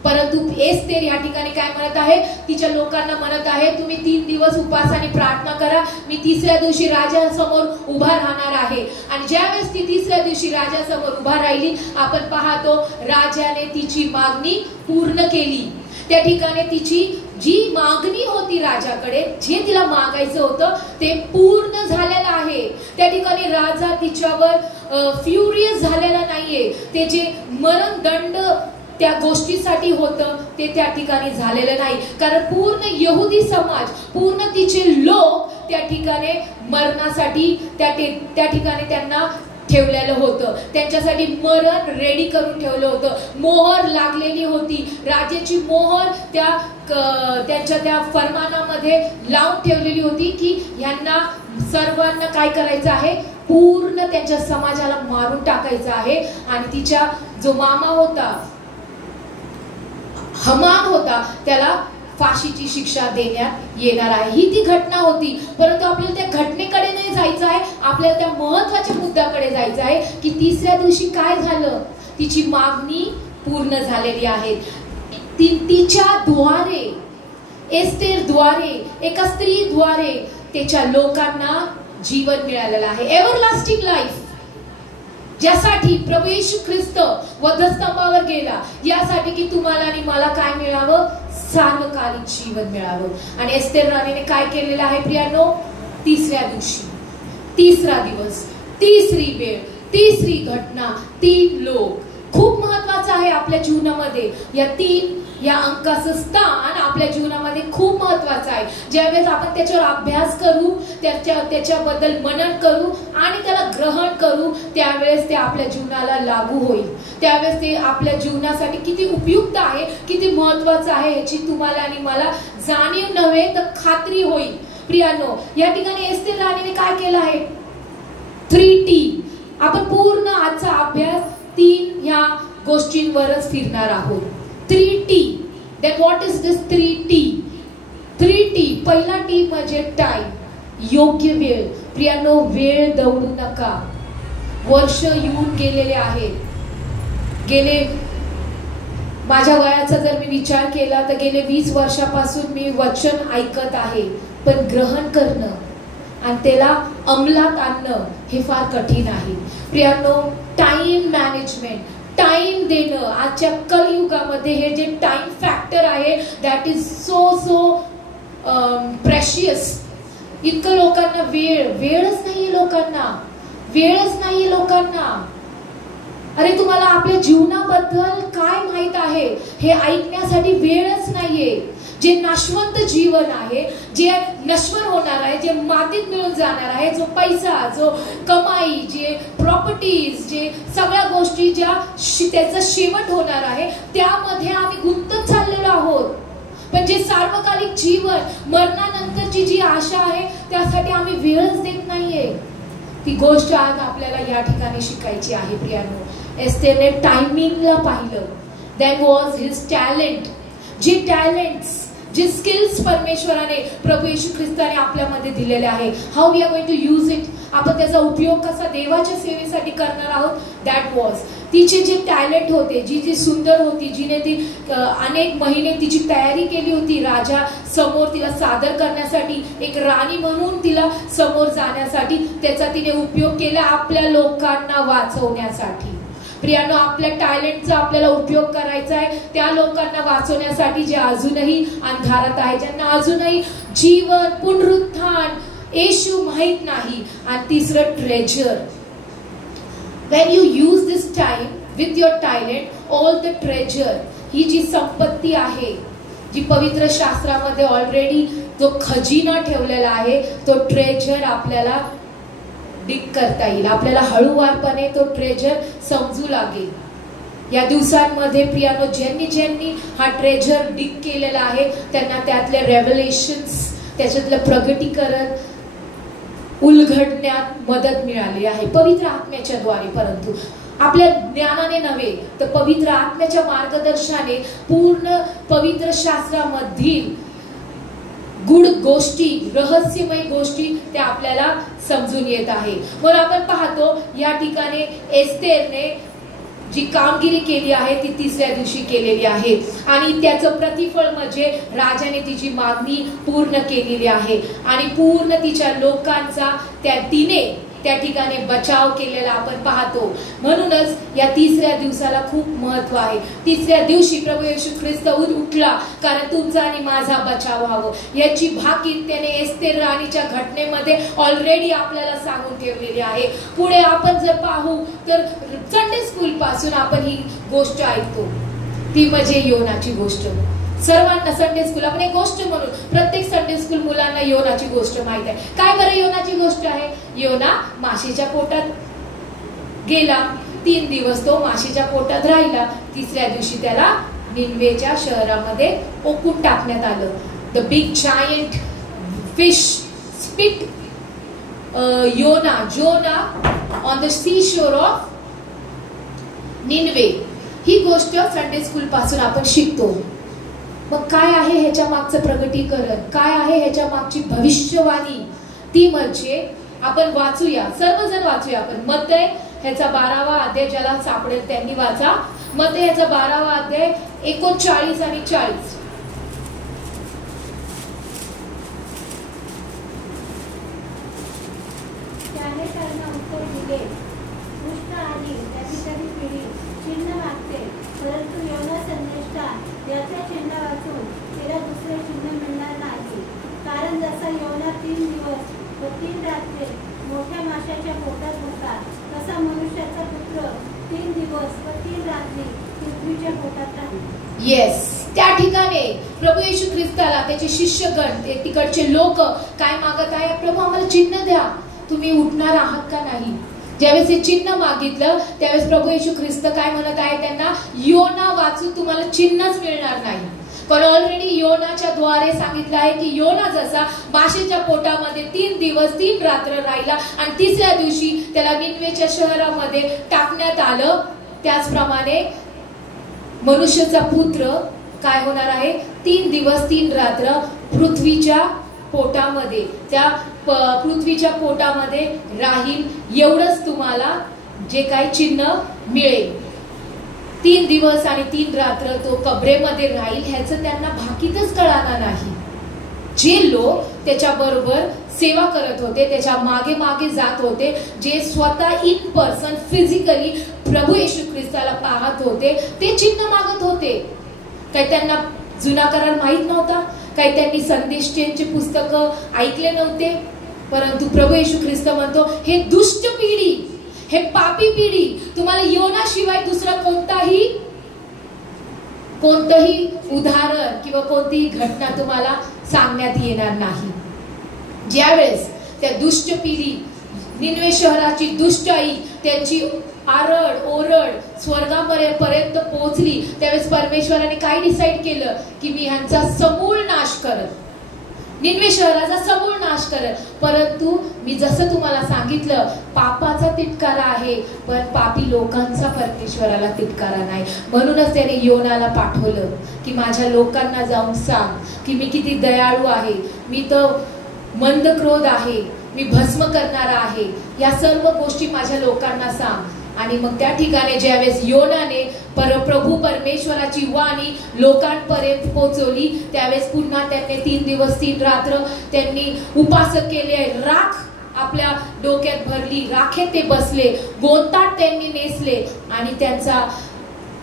परंतु एस्तेर या ठिकाणी काय म्हणत आहे, तिच्या लोकांना म्हणत आहे, तुम्ही 3 दिवस उपासाने प्रार्थना करा, मी तिसऱ्या दिवशी राजासमोर उभा राहणार आहे. आणि ज्यावेळेस ती तिसऱ्या दिवशी राजासमोर उभा राहिली, आपण पाहतो राजाने तिची मागणी पूर्ण केली. त्या ठिकाणी तिची जी मागणी होती राजाकडे, जे तिला मागायचं होतं ते पूर्ण झालेलं आहे. त्या ठिकाणी राजा तिच्यावर फ्युरियस झालेला नाहीये. ते जे मरणदंड त्या गोष्टीसाठी होतं ते त्या ठिकाणी झालेलं नाही, कारण पूर्ण यहुदी समाज, पूर्ण तिचे लोक त्या ठिकाणी मरणासाठी त्या ठिकाणी त्यांना ठेवलेलं होतं. त्यांच्यासाठी मरण रेडी करून ठेवलं होतं. मोहर लागलेली होती, राजाची मोहर त्यांच्या त्या फरमानामध्ये लावून ठेवलेली होती की ह्यांना सर्वांना काय करायचं आहे, पूर्ण त्यांच्या समाजाला मारून टाकायचं आहे. आणि तिच्या जो मामा होता, हमान होता, त्याला फाशीची शिक्षा देण्यात येणार आहे. ही ती घटना होती. परंतु आपल्याला त्या घटनेकडे नाही जायचं आहे, आपल्याला त्या महत्वाच्या मुद्द्याकडे जायचं आहे की तिसऱ्या दिवशी काय झालं. तिची मागणी पूर्ण झालेली आहे. तिच्या द्वारे एस्तेरद्वारे, एका स्त्रीद्वारे त्याच्या लोकांना जीवन मिळालेलं आहे, एव्हरलास्टिंग लाईफ, ज्यासाठी प्रभू येशू ख्रिस्त वधस्तंभावर गेला, यासाठी की तुम्हाला आणि मला काय मिळावं, सार्वकालिक जीवन मिळावं. आणि एस्तेर राणीने काय केलेलं आहे प्रियांनो, तिसऱ्या दिवशी, तिसरा दिवस, तिसरी वेळ, तिसरी घटना, 3 लोक. खूप महत्वाचं आहे आपल्या जीवनामध्ये. या अंकाचं स्थान आपल्या जीवनामध्ये खूप महत्वाचं आहे. ज्यावेळेस आपण त्याच्यावर अभ्यास करू, त्याच्याबद्दल मनन करू आणि त्याला ग्रहण करू, त्यावेळेस ते आपल्या जीवनाला लागू होईल. त्यावेळेस ते आपल्या जीवनासाठी किती उपयुक्त आहे, किती महत्वाचं आहे याची तुम्हाला आणि मला जाणीव नव्हे तर खात्री होईल. प्रियांनो, या ठिकाणी एस्तेर राणीने काय केलं आहे, 3T. आपण पूर्ण आजचा अभ्यास 3 ह्या गोष्टींवरच फिरणार आहोत. 3T. That what is this 3T? 3T. पहिला T म्हणजे टाइम, योग्य वेळ. प्रियांनो, वेळ दवडू नका. वर्ष येऊन गेलेले आहेत. माझ्या वयाचा जर मी विचार केला तर गेले 20 वर्षापासून मी वचन ऐकत आहे, पण ग्रहण करणं आणि त्याला अंमलात आणणं हे फार कठीण आहे. प्रियांनो, टाइम मॅनेजमेंट, टाइम देणं आजच्या कलियुगामध्ये हे जे टाइम फॅक्टर आहे, दॅट इज सो प्रेशियस. इतकं लोकांना वेळच नाहीये लोकांना. अरे, तुम्हाला आपल्या जीवनाबद्दल काय माहित आहे हे ऐकण्यासाठी वेळच नाहीये. जे नाशवंत जीवन आहे, जे नश्वर होणार आहे, जे मातीत मिळून जाणार आहे, जो पैसा, जो कमाई, जे प्रॉपर्टीज, जे सगळ्या गोष्टी ज्या त्याचा शेवट होणार आहे, त्यामध्ये आम्ही गुंतत चाललेलो आहोत. पण जे सार्वकालिक जीवन, मरणानंतरची जी आशा आहे, त्यासाठी आम्ही वेळच देत नाहीये. ती गोष्ट आज आपल्याला या ठिकाणी शिकायची आहे. प्रियांनो, एस्तेरने टायमिंगला पाहिलं. That was his talent. जे टॅलेंट्स, जे स्किल्स परमेश्वराने, प्रभू येशू ख्रिस्ताने आपल्यामध्ये दिलेले आहे, how we are going to use it, आपण त्याचा उपयोग कसा देवाच्या सेवेसाठी करणार आहोत. दॅट वॉज तिचे जे टॅलेंट होते, जी सुंदर होती, जिने ती अनेक महिने तिची तयारी केली होती राजा समोर तिला सादर करण्यासाठी, एक राणी म्हणून तिला समोर जाण्यासाठी, त्याचा तिने उपयोग केला आपल्या लोकांना वाचवण्यासाठी. प्रियांनो, आपल्या टॅलेंटचा आपल्याला उपयोग करायचा आहे त्या लोकांना वाचवण्यासाठी जे अजूनही अंधारात आहे, ज्यांना अजूनही जीवन, पुनरुत्थान, येशू माहित नाही. आणि तिसरं, treasure. when you use this time with your talent, all the treasure, ही जी संपत्ती आहे, जी पवित्र शास्त्रामध्ये ऑलरेडी जो खजिना ठेवलेला आहे, तो ट्रेजर आपल्याला डिग करता येईल. आपल्याला हळूवारपणे तो ट्रेजर समजू लागेल. या दिवसांमध्ये प्रियांनो, ज्यांनी हा ट्रेजर डिग केलेला आहे, त्यांना त्यातले रेव्हलेशन्स, त्याच्यातलं प्रगटीकरण उलगडण्यात मदत मिळाली आहे पवित्र आत्म्याच्या द्वारे. परंतु आपल्या ज्ञानाने नव्हे तर पवित्र आत्म्याच्या मार्गदर्शनाने पूर्ण पवित्र शास्त्रामधील गुड गोष्टी, रहस्यमय गोष्टी त्या आपल्याला समजून येत आहे. म्हणून आपण पाहतो या ठिकाणी एस्तेरने जी कामगिरी केली आहे ती तिसऱ्या दिवशी केलेली आहे आणि त्याचं प्रतिफळ म्हणजे राजाने तिची मागणी पूर्ण केलेली आहे आणि पूर्ण तिच्या लोकांचा तिने त्या ठिकाणी बचाव केलेला आपण पाहतो. म्हणूनच या तिसऱ्या दिवसाला खूप महत्व आहे. तिसऱ्या दिवशी प्रभू येशू ख्रिस्त उठला कारण तुमचा आणि माझा बचाव व्हावं, याची भाकीत त्याने एस्तेर राणीच्या घटनेमध्ये ऑलरेडी आपल्याला सांगून ठेवलेली आहे. पुढे आपण जर पाहू तर संडे स्कूल पासून आपण ही गोष्ट ऐकतो, ती म्हणजे योनाची गोष्ट. सर्वांना संडे स्कूल आपण एक गोष्ट म्हणून प्रत्येक संडे स्कूल मुलांना योनाची गोष्ट माहित आहे. काय बरं योनाची गोष्ट आहे? योना माशीच्या पोटात गेला, 3 दिवस तो माशीच्या पोटात राहिला. तिसऱ्या दिवशी त्याला निनवेच्या शहरामध्ये ओकून टाकण्यात आलं. The big giant fish spit Jonah on the sea shore of Nineveh. ही गोष्ट संडे स्कूल पासून आपण शिकतो. मग काय आहे ह्याच्या मागचं प्रगटीकरण, काय आहे ह्याच्या मागची भविष्यवाणी? ती म्हणजे आपण वाचूया, सर्वजण वाचूया आपण. मत्तय ह्याचा 12वा अध्याय, ज्याला सापडेल त्यांनी वाचा. मत्तय ह्याचा 12वा अध्याय 39 आणि 40. येस, त्या ठिकाणी प्रभू येशू ख्रिस्ताला त्याचे शिष्यगण, ते तिकडचे लोक काय मागत आहे? प्रभू आम्हाला चिन्ह द्या, तुम्ही उठणार आहात का नाही? ज्यावेळेस हे चिन्ह मागितलं त्यावेळेस प्रभू येशू ख्रिस्त काय म्हणत आहे त्यांना? योना वाचून तुम्हाला चिन्हच मिळणार नाही. कारण ऑलरेडी योनाच्या द्वारे सांगितलं आहे की योना जसा माशीच्या पोटामध्ये 3 दिवस 3 रात्र राहिला आणि तिसऱ्या दिवशी त्याला निनवेच्या शहरामध्ये टाकण्यात आलं, त्याचप्रमाणे मनुष्याचा पुत्र काय होणार आहे? 3 दिवस 3 रात्र पृथ्वीच्या पोटामध्ये, त्या पृथ्वीच्या पोटामध्ये राहील. एवढंच तुम्हाला जे काही चिन्ह मिळेल. 3 दिवस आणि 3 रात्र तो कबरेमध्ये राहील, ह्याचं त्यांना भाकीतच कळणार नाही. जे लोक त्याच्या बरोबर सेवा करत होते, त्याच्या मागे मागे जात होते, जे स्वतः इन पर्सन फिजिकली प्रभू येशू ख्रिस्ताला पाहत होते, ते चिन्ह मागत होते. काही त्यांना जुना करार माहित नव्हता, काही त्यांनी संदेशांची पुस्तकं ऐकले नव्हते, परंतु प्रभू येशू ख्रिस्त म्हणतो, हे दुष्ट पिढी, हे पापी पिढी, तुम्हाला योनाशिवाय दुसरा कोणतंही उदाहरण किंवा कोणतीही घटना तुम्हाला सांगण्यात येणार नाही. ज्यावेळेस त्या दुष्ट पिढी, निनवे शहराची दुष्ट आई, त्यांची आरड ओरड स्वर्गापर्यंत पोहोचली, त्यावेळेस परमेश्वराने काय डिसाईड केलं की मी ह्यांचा समूळ नाश करत, निनवे शहराचा समूळ नाश करत. परंतु मी जसं तुम्हाला सांगितलं, पापाचा तिटकारा आहे, पण पापी लोकांचा परमेश्वराला तिटकारा नाही. म्हणूनच त्याने योनाला पाठवलं की माझ्या लोकांना जाऊन सांग की मी किती दयाळू आहे, मी तर मंद क्रोध आहे, मी भस्म करणारा आहे, या सर्व गोष्टी माझ्या लोकांना सांग. आणि मग त्या ठिकाणी ज्यावेळेस योनाने प्रभू परमेश्वराची वाणी लोकांपर्यंत पोहोचवली, त्यावेळेस पुन्हा त्यांनी 3 दिवस 3 रात्र त्यांनी उपास केले, राख आपल्या डोक्यात भरली, राखेत ते बसले, गोंताट त्यांनी नेसले आणि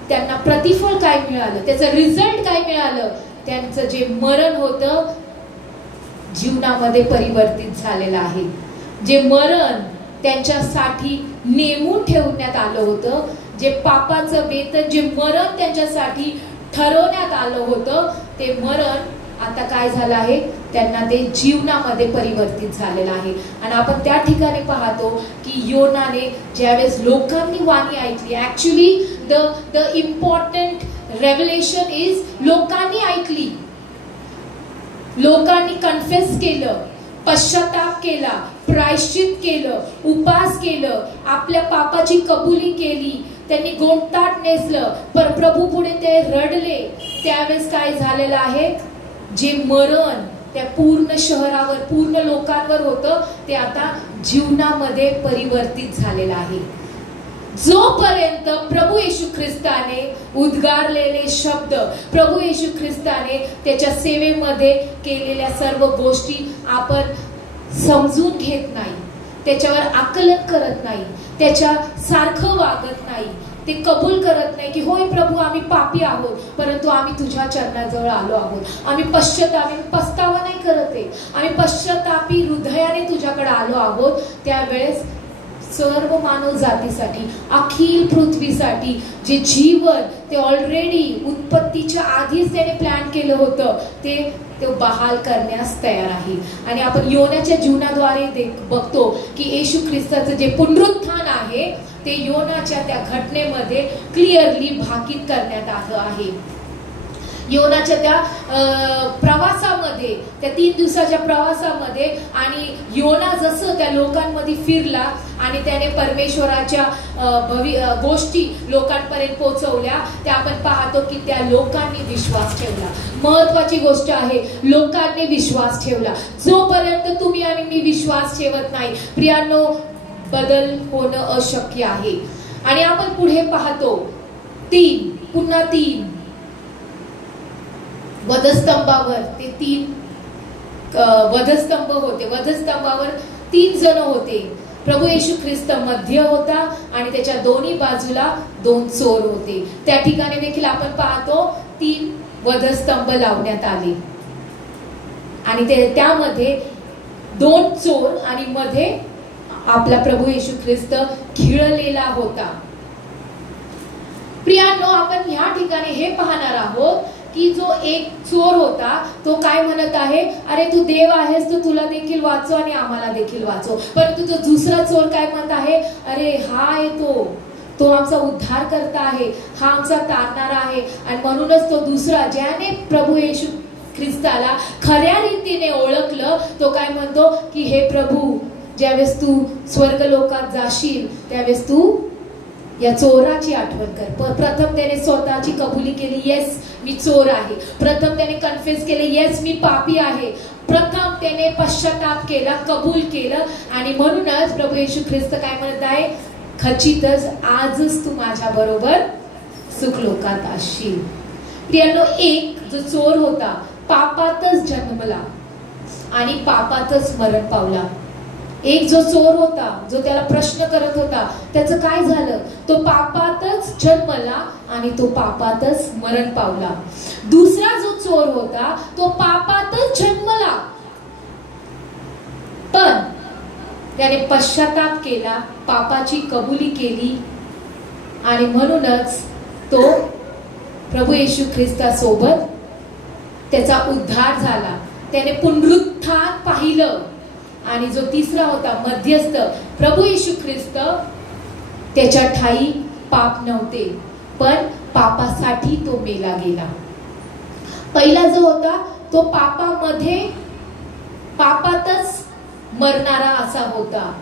त्यांना प्रतिफळ काय मिळालं, त्याचं रिझल्ट काय मिळालं? त्यांचं जे मरण होतं जीवनामध्ये परिवर्तित झालेलं आहे. जे मरण त्यांच्यासाठी नेमून ठेवण्यात आलं होतं, जे पापाचं वेतन, जे मरण त्यांच्यासाठी ठरवण्यात आलं होतं, ते मरण आता काय झालं आहे? त्यांना ते जीवनामध्ये परिवर्तित झालेलं आहे. आणि आपण त्या ठिकाणी पाहतो की योनाने ज्यावेळेस लोकांनी वाणी ऐकली, actually the important revelation is लोकांनी ऐकली, लोकांनी कन्फेस केलं, पश्चाताप केला, प्रायश्चित केलं, उपास केलं, आपल्या पापाची कबुली केली, त्यांनी गोंताट नेसलं, पर प्रभू पुढे ते रडले. त्यावेळेस काय झालेलं आहे? जे मरण त्या पूर्ण शहरावर, पूर्ण लोकांवर होतं, ते आता जीवनामध्ये परिवर्तित झालेलं आहे. जोपर्यंत प्रभू येशू ख्रिस्ताने उद्गारलेले शब्द, प्रभू येशू ख्रिस्ताने त्याच्या सेवेमध्ये केलेल्या सर्व गोष्टी आपण समजून घेत नाही, त्याच्यावर आकलन करत नाही, त्याच्या सारखं वागत नाही, ते कबूल करत नाही की होय प्रभू आम्ही पापी आहोत, परंतु आम्ही तुझ्या चरणाजवळ आलो आहोत, आम्ही पश्चाताप नाही करत आहे, आम्ही पश्चातापी हृदयाने तुझ्याकडे आलो आहोत, त्यावेळेस सर्व मानव जातीसाठी, अखिल पृथ्वीसाठी जे जीवन ते ऑलरेडी उत्पत्तीच्या आधीच त्याने प्लॅन केलं होतं, ते बहाल करण्यास तयार आहे. आणि आपण योनाच्या जीवनाद्वारे बघतो की येशू ख्रिस्ताचं जे पुनरुत्थान आहे ते योनाच्या त्या घटनेमध्ये क्लिअरली भाकीत करण्यात आलं आहे. योनाच्या त्या प्रवासामध्ये, त्या 3 दिवसाच्या प्रवासामध्ये, आणि योना जसं त्या लोकांमध्ये फिरला आणि त्याने परमेश्वराच्या गोष्टी लोकांपर्यंत पोहोचवल्या, त्या आपण पाहतो की त्या लोकांनी विश्वास ठेवला. महत्वाची गोष्ट आहे, लोकांनी विश्वास ठेवला. जोपर्यंत तुम्ही आणि मी विश्वास ठेवत नाही प्रियांनो, बदल होणं अशक्य आहे. आणि आपण पुढे पाहतो 3 वधस्तंभावर, ते 3 वधस्तंभ होते, वधस्तंभावर 3 जण होते. प्रभू येशू ख्रिस्त मध्य होता आणि त्याच्या दोन्ही बाजूला 2 चोर होते. त्या ठिकाणी देखील आपण पाहतो 3 वधस्तंभ लावण्यात आले आणि त्यामध्ये 2 चोर आणि मध्ये आपला प्रभू येशू ख्रिस्त खिळलेला होता. प्रियांनो, आपण ह्या ठिकाणी हे पाहणार आहोत की जो एक चोर होता तो काय म्हणत आहे, अरे तू देव आहेस तर तुला देखील वाचव आणि आम्हाला देखील वाचव. परंतु तो दुसरा चोर काय म्हणत आहे, अरे हा आहे तो आमचा उद्धार करता आहे, हा आमचा तारणारा आहे. आणि म्हणूनच तो दुसरा ज्याने प्रभू येशू ख्रिस्ताला खऱ्या रीतीने ओळखलं तो काय म्हणतो की हे प्रभू, ज्यावेळेस तू स्वर्ग लोकात जाशील त्यावेळेस तू या चोराची आठवण कर. प्रथम त्याने स्वतःची कबुली केली, येस मी चोर आहे. प्रथम त्याने कन्फेस केले, येस मी पापी आहे. प्रथम त्याने पश्चाताप केला, कबूल केलं. आणि म्हणूनच प्रभू येशू ख्रिस्त काय म्हणत आहे, खचितच आजच तू माझ्या बरोबर सुखलोकात असशील. प्रियांनो, एक जो चोर होता पापातच जन्मला आणि पापातच मरण पावला. एक जो चोर होता, जो त्याला प्रश्न करत होता, त्याचं काय झालं, तो पापातच जन्मला आणि तो पापातच मरण पावला. दुसरा जो चोर होता तो पापातच जन्मला पण त्याने पश्चाताप केला, पापाची कबुली केली आणि म्हणूनच तो प्रभू येशू ख्रिस्तासोबत त्याचा उद्धार झाला. त्याने पुनरुत्थान पाहिलं. आणि जो तिसरा होता मध्यस्थ प्रभू येशू ख्रिस्त, त्याच्या ठाई पाप नव्हते पण पापासाठी तो मेला गेला. पहिला जो होता तो पापातच मरणारा असा होता.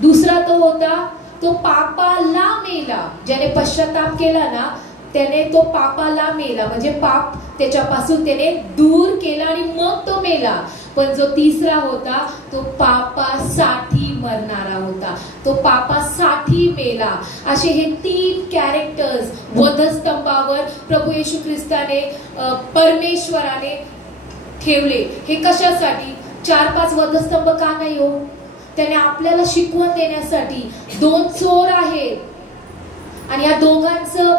दुसरा तो होता तो पापाला मेला. ज्याने पश्चाताप केला ना त्याने तो पापाला मेला, म्हणजे पाप त्याच्यापासून त्याने दूर केला आणि मग तो मेला. पण जो तिसरा होता तो पापासाठी मरणारा होता, तो पापासाठी मेला. असे हे तीन कॅरेक्टर्स वधस्तंभावर प्रभू येशू ख्रिस्ताने परमेश्वराने ठेवले. हे कशासाठी? 4-5 वधस्तंभ का नाही हो? त्याने आपल्याला शिकवण देण्यासाठी. 2 चोर आहेत आणि या दोघांचं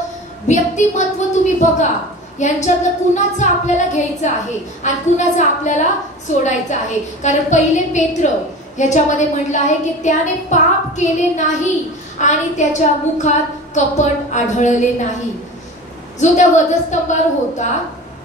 व्यक्तिमत्व तुम्ही बघा, यांच्यातलं कुणाचं आपल्याला घ्यायचं आहे आणि कुणाचं आपल्याला सोडायचं आहे. कारण पहिले पेत्र ह्याच्यामध्ये म्हटलं आहे की त्याने पाप केले नाही आणि त्याच्या मुखात कपट आढळले नाही. जो त्या वधस्तंभावर होता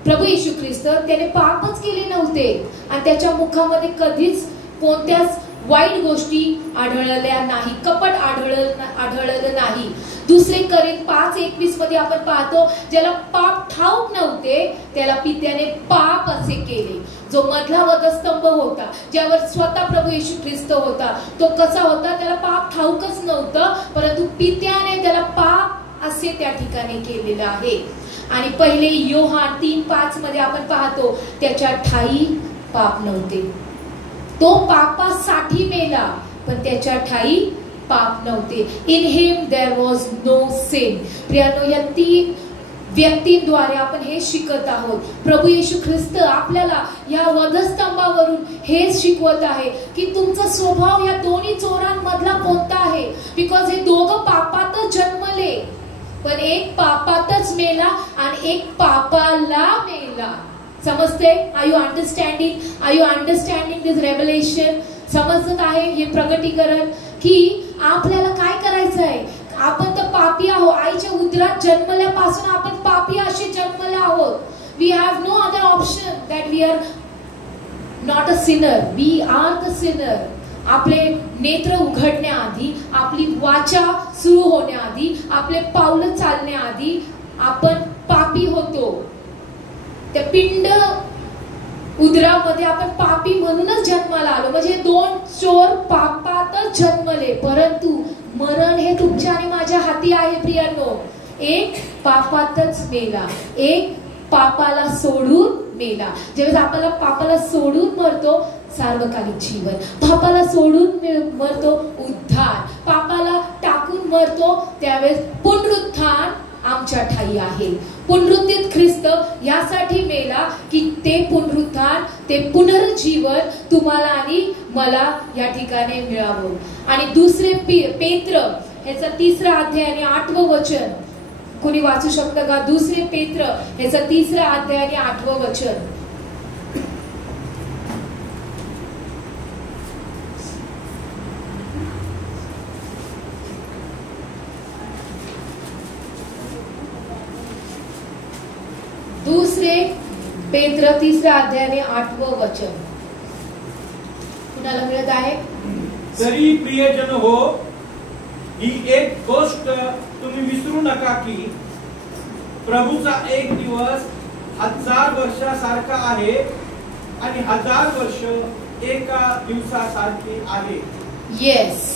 प्रभू येशू ख्रिस्त, त्याने पापच केले नव्हते आणि त्याच्या मुखामध्ये कधीच कोणत्याच वाईट गोष्टी आढळल्या नाही, कपट आढळलं नाही. दुसरे करीत 5:21 मध्ये आपण पाहतो, ज्याला पाप ठाऊक नव्हते त्याला पित्याने पाप असे केले. जो मधला वधस्तंभ होता ज्यावर स्वतः प्रभू येशू ख्रिस्त होता, तो कसा होता? त्याला पाप ठाऊकच नव्हतं परंतु पित्याने त्याला पाप असे त्या ठिकाणी केलेलं आहे. आणि पहिले योहान 3:5 मध्ये आपण पाहतो, त्याच्या ठाई पाप नव्हते. तो पापासाठी मेला पण त्याच्या ठाई पाप नव्हते. In him there was no sin. प्रियांनो, या 3 व्यक्तींद्वारे आपण हे शिकत आहोत. प्रभू येशू ख्रिस्त आपल्याला या वधस्तंभावरून हेच शिकवत आहे की तुमचा स्वभाव या दोन्ही चोरांमधला कोणता आहे. बिकॉज हे दोघं पापातच जन्मले पण एक पापातच मेला आणि एक पापाला मेला. समजते? Are you understanding this revelation? समजत आहे हे प्रगटीकरण की आपल्याला काय करायचं आहे? आपण तर पापी आहोत. आईच्या उदरात जन्मल्यापासून आपण पापी असे जन्मले आहोत. We have no other option that we are not a sinner. We are the sinner. आपले नेत्र उघडण्याआधी, आपली वाचा सुरू होण्याआधी, आपले पावलं चालण्याआधी आपण पापी होतो. त्या पिंड उदरामध्ये आपण पापी म्हणूनच जन्माला आलो. म्हणजे 2 चोर पापातच जन्मले परंतु मरण हे तुमच्या आणि माझ्या हाती आहे. प्रियांनो, एक पापातच मेला, एक पापाला सोडून मेला. ज्यावेळेस आपल्याला पापाला सोडून मरतो सार्वकालिक जीवन, पापाला सोडून मरतो उद्धार, पापाला टाकून मरतो त्यावेळेस पुनरुत्थान आमच्या ठाई आहे. पुनरुत्थित ख्रिस्त यासाठी मेला की ते पुनरुत्थान, ते पुनर्जीवन तुम्हाला आणि मला या ठिकाणी मिळावं. आणि दुसरे पेत्र ह्याचा 3रा अध्याय आणि 8वं वचन कोणी वाचू शकतं का? दुसरे पेत्र ह्याचा 3रा अध्याय आणि 8वं वचन. दुसरे पेत्र 3 अध्यायाने 8वं वचन कुणाला मिळत आहे? तरी प्रियजन हो, ही एक गोष्ट तुम्ही विसरू नका की प्रभूचा एक दिवस 1000 वर्षासारखा आहे आणि 1000 वर्ष एका दिवसासारखी आहे. येस,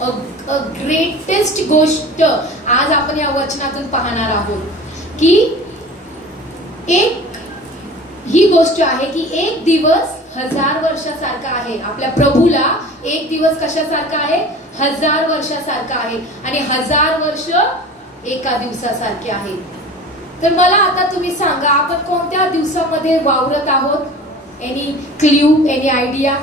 अ ग्रेटेस्ट गोष्ट आज आपण या वचनातून पाहणार आहोत की एक ही गोष्ट आहे की एक दिवस 1000 वर्षासारखा आहे. आपल्या प्रभूला एक दिवस कशासारखा आहे? 1000 वर्षासारखा आहे आणि 1000 वर्ष एका दिवसासारखे आहे. तर मला आता तुम्ही सांगा, आपण कोणत्या दिवसामध्ये वावरत आहोत? Any clue, any idea?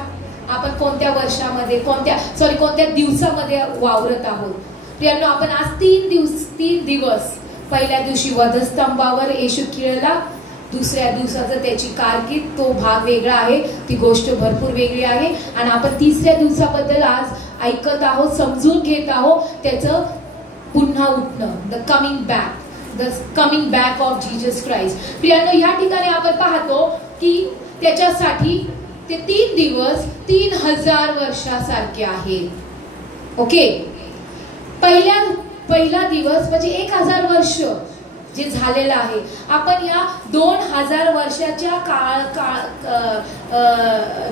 आपण कोणत्या वर्षामध्ये, कोणत्या दिवसामध्ये वावरत आहोत? प्रियांनो, आपण आज 3 दिवस पहिल्या दिवशी वधस्तंभावर येशू खिळला, दुसऱ्या दिवसाचं त्याची कारकीर्द, तो भाग वेगळा आहे, ती गोष्ट भरपूर वेगळी आहे. आणि आपण तिसऱ्या दिवसाबद्दल आज ऐकत आहोत, समजून घेत आहोत त्याचं पुन्हा उठणं, the coming back of Jesus Christ. प्रियांनो, या ठिकाणी आपण पाहतो की त्याच्यासाठी ते 3 दिवस 3000 वर्षासारखे आहेत. ओके, पहिला दिवस म्हणजे 1000 वर्ष जे झालेलं आहे. आपण या 2000 वर्षाच्या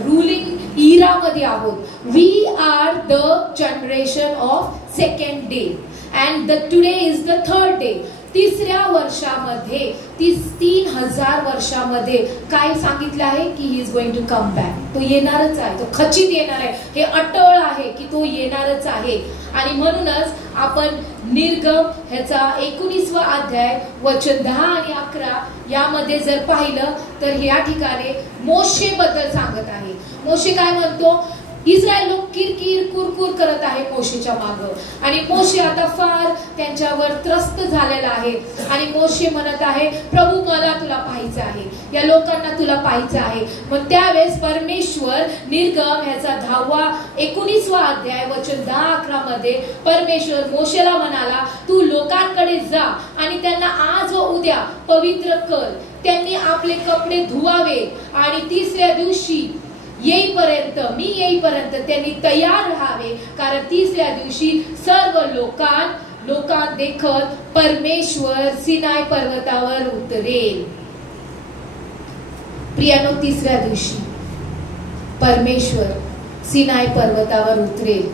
रुलिंग इरामध्ये आहोत. We are the generation of second day and today is the third day. तिसऱ्या वर्षामध्ये 3000 वर्षामध्ये काय सांगितलं आहे की he is going to come back. तो येणारच आहे, तो खचित येणार आहे, हे अटळ आहे की तो येणारच आहे. आणि म्हणूनच आपण निर्गम ह्याचा 19वा अध्याय वचन 10 आणि 11 यामध्ये जर पाहिलं तर या ठिकाणी मोशे बद्दल सांगत आहे. मोशे काय म्हणतो? इस्रायल लोक किरकिर कुरकुर करत आहे मोशेच्या मागं आणि मोशे आता फार त्यांच्यावर त्रस्त झालेला आहे. आणि मोशे म्हणत आहे, प्रभू मला तुला पाहायचं आहे, या लोकांना तुला पाहायचं आहे. मग त्यावेळेस परमेश्वर निर्गम ह्याचा 19वा अध्याय वचन 10-11 मध्ये परमेश्वर मोशेला म्हणाला, तू लोकांकडे जा आणि त्यांना आज व उद्या पवित्र कर. त्यांनी आपले कपडे धुवावे आणि तिसऱ्या दिवशी मी येईपर्यंत त्यांनी तयार राहावे, कारण तिसऱ्या दिवशी सर्व लोकां देखत परमेश्वर सिनाय पर्वतावर उतरेल. प्रियानो, तिसऱ्या दिवशी परमेश्वर सिनाय पर्वतावर उतरेल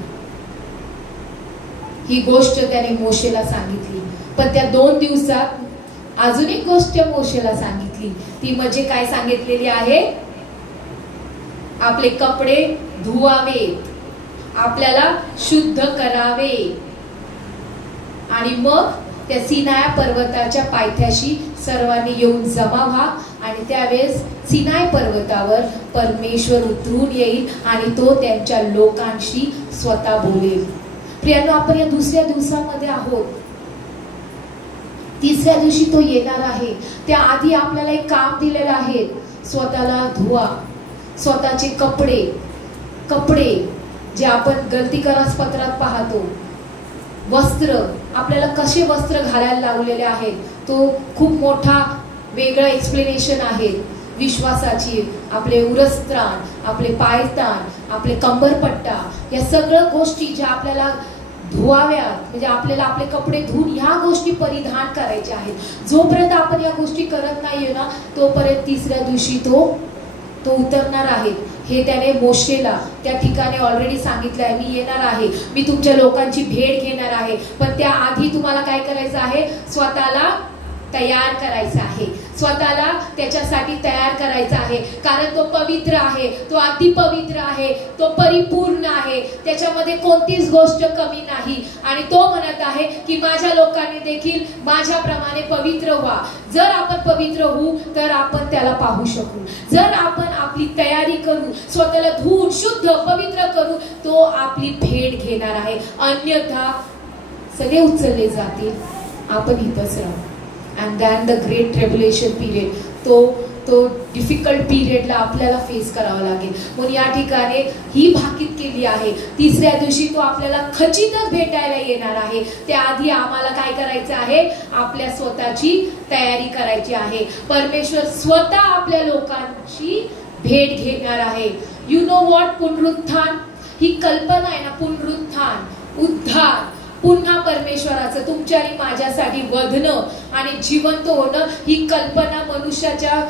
ही गोष्ट त्याने मोशेला सांगितली. पण त्या 2 दिवसात अजून एक गोष्ट मोशेला सांगितली, ती म्हणजे काय सांगितलेली आहे? आपले कपडे धुवावे, आपल्याला शुद्ध करावे आणि मग त्या सिनाय पर्वताच्या पायथ्याशी सर्वांनी येऊन जमा व्हा. आणि त्यावेळेस सिनाय पर्वतावर परमेश्वर उतरून येईल आणि तो त्यांच्या लोकांशी स्वतः बोलेल. प्रियांनो, आपण या दुसऱ्या दिवसामध्ये आहोत. तिसऱ्या दिवशी तो येणार आहे. त्याआधी आपल्याला एक काम दिलेलं आहे, स्वतःला धुवा. स्वतःचे कपडे जे आपण गलतीकरास पत्रात पाहतो, वस्त्र, आपल्याला कसे वस्त्र घालायला लावलेले आहेत, तो खूप मोठा वेगळा एक्सप्लेनेशन आहे. विश्वासाची, आपले उरस्त्राण, आपले पायताण, आपले कंबरपट्टा, या सगळ्या गोष्टी ज्या आपल्याला धुवाव्यात, म्हणजे आपल्याला आपले कपडे धुवून ह्या गोष्टी परिधान करायच्या आहेत. जोपर्यंत आपण या गोष्टी करत नाहीये ना, तोपर्यंत तिसऱ्या दिवशी तो उतरणार आहे. हे त्याने मोशेला त्या ठिकाणी ऑलरेडी सांगितलं आहे, मी येणार आहे, मी तुमच्या लोकांची भेट घेणार आहे. पण त्याआधी तुम्हाला काय करायचं आहे? स्वतःला तयार करायचं आहे, स्वतःला त्याच्यासाठी तयार करायचं आहे. कारण तो पवित्र आहे, तो अति पवित्र आहे, तो परिपूर्ण आहे, त्याच्यामध्ये कोणतीच गोष्ट कमी नाही. आणि तो म्हणत आहे की माझ्या लोकांनी देखील माझ्याप्रमाणे पवित्र व्हा. जर आपण पवित्र होऊ तर आपण त्याला पाहू शकू. जर आपण आपली तयारी करू, स्वतःला धुवून शुद्ध पवित्र करू, तो आपली भेट घेणार आहे. अन्यथा सगळे उचलले जातील, आपण इथंच राहू. And then the great tribulation period, तो तो डिफिकल्ट पिरियडला आपल्याला फेस करावा लागेल. म्हणून या ठिकाणी ही भाकीत केली आहे. तिसऱ्या दिवशी तो आपल्याला खचितच भेटायला येणार आहे. त्याआधी आम्हाला काय करायचं आहे? आपल्या स्वतःची तयारी करायची आहे. परमेश्वर स्वतः आपल्या लोकांची भेट घेणार आहे. You know what? पुनरुत्थान ही कल्पना आहे ना, पुनरुत्थान, उद्धार, पुन्हा परमेश्वराचं तुमच्या आणि माझ्यासाठी वधणं आणि जिवंत होणं, ही कल्पना मनुष्याच्या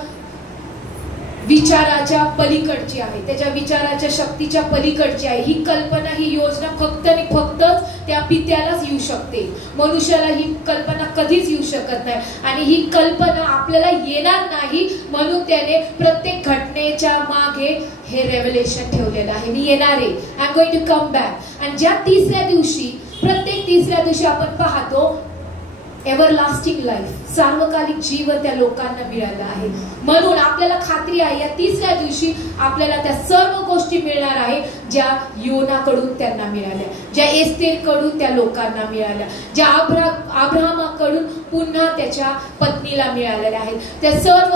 विचाराच्या पलीकडची आहे, त्याच्या विचाराच्या शक्तीच्या पलीकडची आहे. ही कल्पना, ही योजना फक्त आणि फक्तच त्या पित्यालाच येऊ शकते. मनुष्याला ही कल्पना कधीच येऊ शकत नाही. आणि ही कल्पना आपल्याला येणार नाही, म्हणून त्याने प्रत्येक घटनेच्या मागे हे रेव्हलेशन ठेवलेलं आहे. मी येणार आहे, I am going to come back. आणि ज्या तिसऱ्या दिवशी, प्रत्येक तिसऱ्या दिवशी आपण पाहतो एव्हरलास्टिंग लाईफ, सार्वकालिक जीवन त्या लोकांना मिळालं आहे. म्हणून आपल्याला खात्री आहे या तिसऱ्या दिवशी आपल्याला त्या सर्व गोष्टी मिळणार आहे ज्या योनाकडून त्यांना मिळाल्या, ज्या एस्तेरकडून त्या लोकांना मिळाल्या, ज्या अब्राहमाकडून पुन्हा त्याच्या पत्नीला मिळालेल्या आहेत. त्या सर्व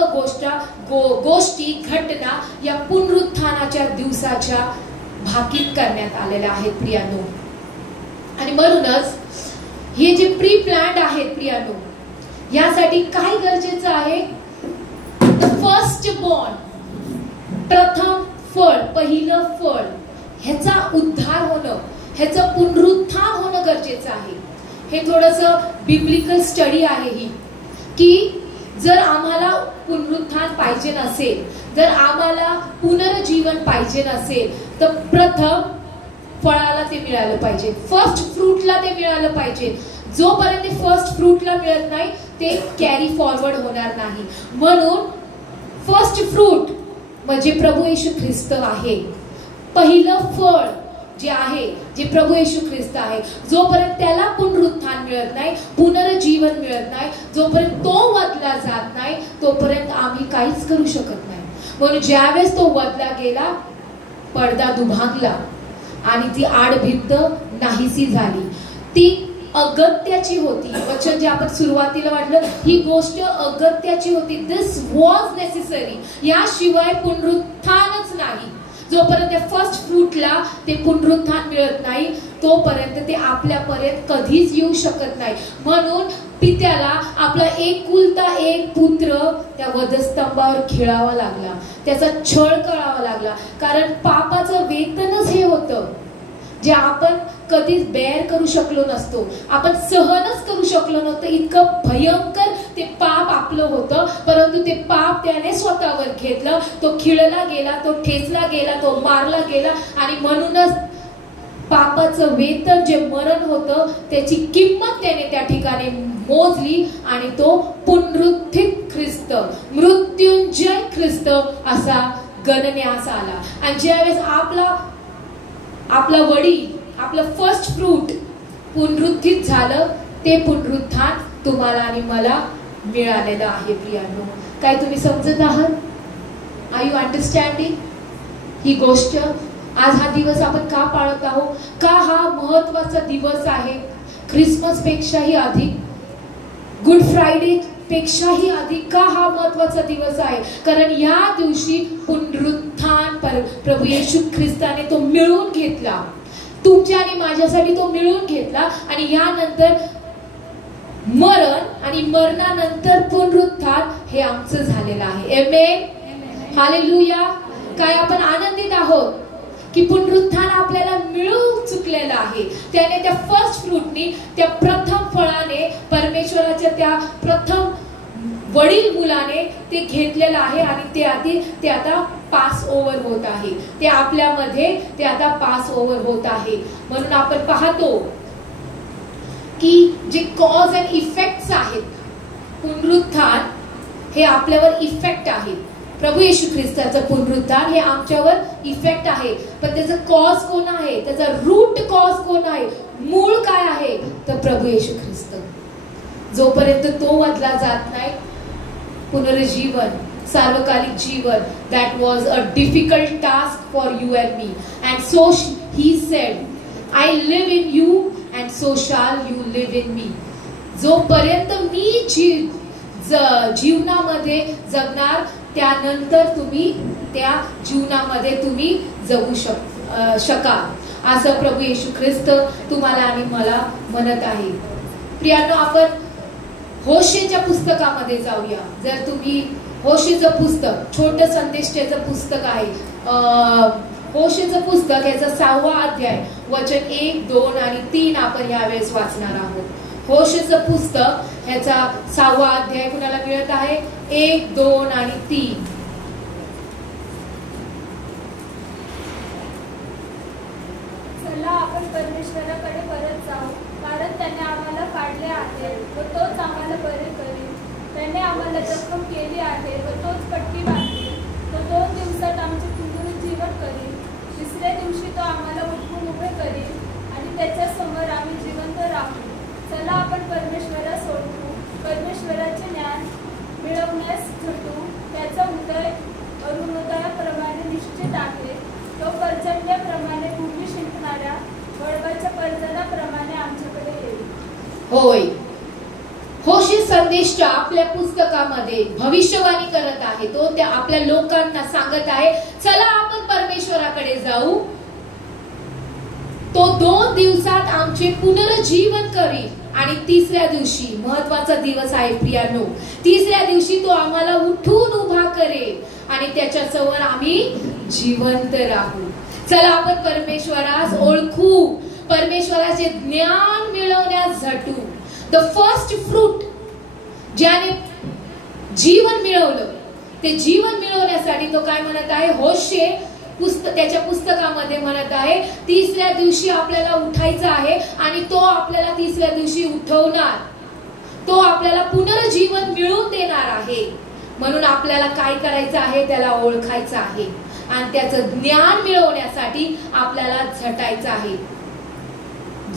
गोष्टी घटना या पुनरुत्थानाच्या दिवसाच्या भाकीत करण्यात आलेल्या आहेत प्रियानो. आणि म्हणूनच हे जे प्री प्लॅन्ड आहेत प्रियानो, यासाठी काय गरजेचं आहे? फर्स्ट बॉर्न, प्रथम फळ, पहिलं फळ, ह्याचा उद्धार होणं, ह्याचं पुनरुत्थान होणं गरजेचं आहे. हे थोडंसं बिब्लिकल स्टडी आहे ही, की जर आम्हाला पुनरुत्थान पाहिजे नसेल, जर आम्हाला पुनर्जीवन पाहिजे नसेल, तर प्रथम फळाला ते मिळालं पाहिजे, फर्स्ट फ्रूटला ते मिळालं पाहिजे. जोपर्यंत फर्स्ट फ्रूटला मिळत नाही ते कॅरी फॉरवर्ड होणार नाही. म्हणून फर्स्ट फ्रूट म्हणजे प्रभू येशू ख्रिस्त आहे. पहिलं फळ जे आहे, जे प्रभू येशू ख्रिस्त आहे, जोपर्यंत त्याला पुनरुत्थान मिळत नाही, पुनर्जीवन मिळत नाही, जोपर्यंत तो वधला जात नाही, तोपर्यंत आम्ही काहीच करू शकत नाही. म्हणून ज्यावेळेस तो वधला गेला, पडदा दुभांगला आणि ती आडभिंत नाहीसी झाली. ती अगत्याची होती. वचन जे आपण सुरुवातीला वाटलं, ही गोष्ट अगत्याची होती. दिस वॉज नेसेसरी. याशिवाय पुनरुत्थानच नाही. जोपर्यंत त्या फर्स्ट फ्रूटला ते पुनरुत्थान मिळत नाही, तोपर्यंत ते आपल्यापर्यंत कधीच येऊ शकत नाही. म्हणून पित्याला आपला एकुलता एक पुत्र त्या वधस्तंभावर खिळावा लागला, त्याचा छळ करावा लागला. कारण पापाचं वेतनच हे होतं जे आपण कधीच बेअर करू शकलो नसतो, आपण सहनच करू शकलो नव्हतं. इतकं भयंकर ते पाप आपलं होतं. परंतु ते पाप त्याने स्वतःवर घेतलं. तो खिळला गेला, तो ठेचला गेला, तो मारला गेला. आणि म्हणूनच पापाचं वेतन जे मरण होतं त्याची किंमत त्याने त्या ठिकाणी मोजली आणि तो पुनरुत्थित ख्रिस्त, मृत्युंजय ख्रिस्त असा गणण्यास आला. आणि ज्यावेळेस आपला वडील, आपलं फर्स्ट फ्रूट पुनरुत्थित झालं, ते पुनरुत्थान तुम्हाला आणि मला मिळालेलं आहे प्रियांनो. काय तुम्ही समजत आहात? आर यू अंडरस्टँडिंग ही गोष्ट? आज हा दिवस आपण का पाळत आहोत? का हा महत्वाचा दिवस आहे? ख्रिसमस पेक्षाही अधिक, गुड फ्रायडे पेक्षाही अधिक का हा महत्वाचा दिवस आहे? कारण या दिवशी पुनरुत्थान प्रभू येशू ख्रिस्ताने तो मिळवून घेतला, तुमच्या आणि माझ्यासाठी तो मिळवून घेतला. आणि यानंतर मरण आणि मरणानंतर पुनरुत्थान हे आमचं झालेलं आहे. आमेन, हालेलुया. काय आपण आनंदित आहोत की पुनरुत्थान आपल्याला मिळू चुकलेलं आहे. त्याने त्या फर्स्ट फ्रूटनी, त्या प्रथम फळाने, परमेश्वराच्या त्या प्रथम वडील मुलाने ते घेतलेलं आहे. आणि ते आता पास ओव्हर होत आहे. ते आपल्यामध्ये ते आता पास ओव्हर होत आहे. म्हणून आपण पाहतो की जे कॉज अँड इफेक्ट्स आहेत, पुनरुत्थान हे आपल्यावर इफेक्ट आहे. प्रभू येशू ख्रिस्ताचं पुनरुत्थान हे आमच्यावर इफेक्ट आहे. पण त्याचं कॉज कोण आहे? त्याचा रूट कॉज कोण आहे? मूळ काय आहे? तर प्रभू येशू ख्रिस्त. जोपर्यंत तो वधला जात नाही, पुनर्जीवन, सार्वकालिक जीवन, that was a difficult task for you and me. And so he said, I live in you and so shall you live in me. जोपर्यंत मी जीवनामध्ये जगणार, त्यानंतर तुम्ही त्या जीवनामध्ये तुम्ही जगू शकाल, असं प्रभू येशू ख्रिस्त तुम्हाला आणि मला म्हणत आहे. प्रियांनो, आपण होशेच्या पुस्तकामध्ये जाऊया. जर तुम्ही होशेचं पुस्तक, छोटं संदेशाचं पुस्तक आहे, होशेचं पुस्तक याचा 6वा अध्याय वचन 1, 2 आणि 3 आपण यावेळेस वाचणार आहोत. होशेचं पुस्तक ह्याचा 6वा अध्याय कुणाला मिळत आहे? 1, 2 आणि 3. चला आपण परमेश्वराकडे परत जाऊ, कारण त्याने आम्हाला काढले आहे व तोच आम्हाला बरे करेल. त्याने आम्हाला जखम केली आहे व तोच पट्टी बांधेल. तो 2 दिवसात आमचे पुनरुज्जीवन करेल. 3ऱ्या दिवशी तो आम्हाला उठवून उभे करेल आणि त्याच्या समोर आम्ही जिवंत राहू. चला आपण परमेश्वरास ओळखू, परमेश्वराचे ज्ञान मिळवण्यास झटू. त्याचा उदय अरुणोदयाप्रमाणे निश्चित आहे. तो पर्जन्याप्रमाणे भूमी शिंपणाऱ्या वळवाच्या पर्जनाप्रमाणे आमच्याकडे येईल. होय, होशे संदेशच्या आपल्या पुस्तकामध्ये भविष्यवाणी करत आहे. तो त्या आपल्या लोकांना सांगत आहे, चला आपण परमेश्वराकडे जाऊ. तो 2 दिवसात आमचे पुनरुज्जीवन करील आणि 3ऱ्या दिवशी, महत्वाचा दिवस आहे प्रियांनो, 3ऱ्या दिवशी तो आम्हाला उठून उभा करेल आणि त्याच्या समोर आम्ही जिवंत राहू. चला आपण परमेश्वरास ओळखू, परमेश्वराचे ज्ञान मिळवण्यास झटू. द फर्स्ट फ्रूट ज्याने जीवन मिळवलं, ते जीवन मिळवण्यासाठी तो काय म्हणत आहे? होशे त्याच्या पुस्तकामध्ये म्हणत आहे, 3ऱ्या दिवशी आपल्याला उठायचं आहे आणि तो आपल्याला 3ऱ्या दिवशी उठवणार. तो आपल्याला पुनर्जीवन मिळवून देणार आहे. म्हणून आपल्याला काय करायचं आहे? त्याला ओळखायचं आहे आणि त्याचं ज्ञान मिळवण्यासाठी आपल्याला झटायचं आहे.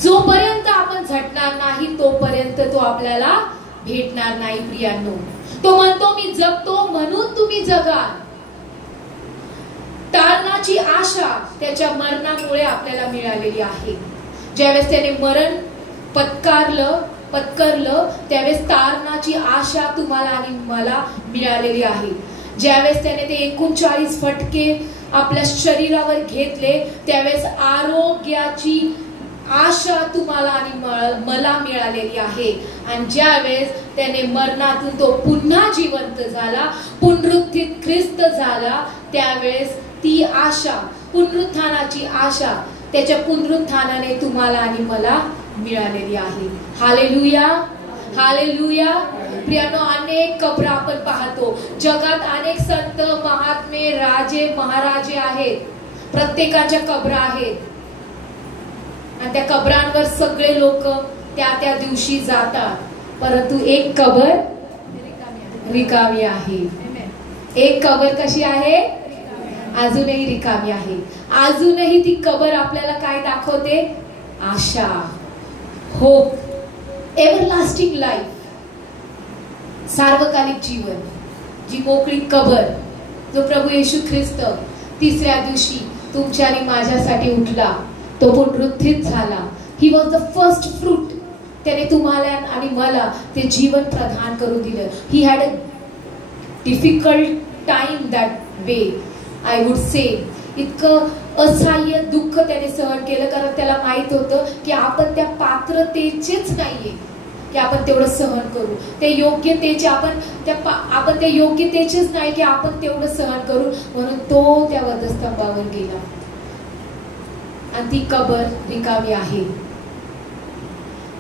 जोपर्यंत आपण झटणार नाही तोपर्यंत तो आपल्याला भेटणार नाही प्रियांनो. तो म्हणतो, मी जगतो म्हणून तुम्ही जगा. तारणाची आशा त्याच्या मरणामुळे आपल्याला मिळालेली आहे. ज्यावेळेस त्याने मरण पत्करलं त्यावेळेस तारणाची आशा तुम्हाला आणि मला मिळालेली आहे. ज्यावेळेस त्याने ते 39 फटके आपल्या शरीरावर घेतले त्यावेळेस आरोग्याची आशा तुम्हाला आणि मला मिळालेली आहे. आणि ज्यावेळेस त्याने मरणातून तो पुन्हा जिवंत झाला, पुनरुत्थित ख्रिस्त झाला, त्यावेळेस ती आशा, पुनरुत्थानाची आशा, त्याच्या पुनरुत्थानाने तुम्हाला आणि मला मिळालेली आहे. Hallelujah, hallelujah. प्रियांनो, अनेक कब्र आपण पाहतो. जगात अनेक संत, महात्मे, राजे, महाराजे आहेत. प्रत्येकाच्या कब्र आहेत आणि त्या कब्रांवर सगळे लोक त्या दिवशी जातात. परंतु एक कबर रिकामी आहे. एक कबर कशी आहे? अजूनही रिकामी आहे. अजूनही ती कबर आपल्याला काय दाखवते? आशा, होप, एव्हरलास्टिंग लाईफ, सार्वकालिक जीवन. जी मोकळी कबर, जो प्रभू येशू ख्रिस्त 3ऱ्या दिवशी तुमच्या आणि माझ्यासाठी उठला, तो पुनरुत्थित झाला. He was the first fruit. त्याने तुम्हाला आणि मला ते जीवन प्रदान करून दिलं. He had a difficult time that way, I would say. इतकं असह्य दुःख त्याने सहन केलं, कारण त्याला माहित होतं की आपण त्या पात्रतेचेच नाहीये की आपण तेवढं सहन करू. ते योग्यतेचे आपण ते योग्यतेचेच नाही की आपण तेवढं सहन करू. म्हणून तो त्या वधस्तंभावर गेला आणि ती कबर रिकामी आहे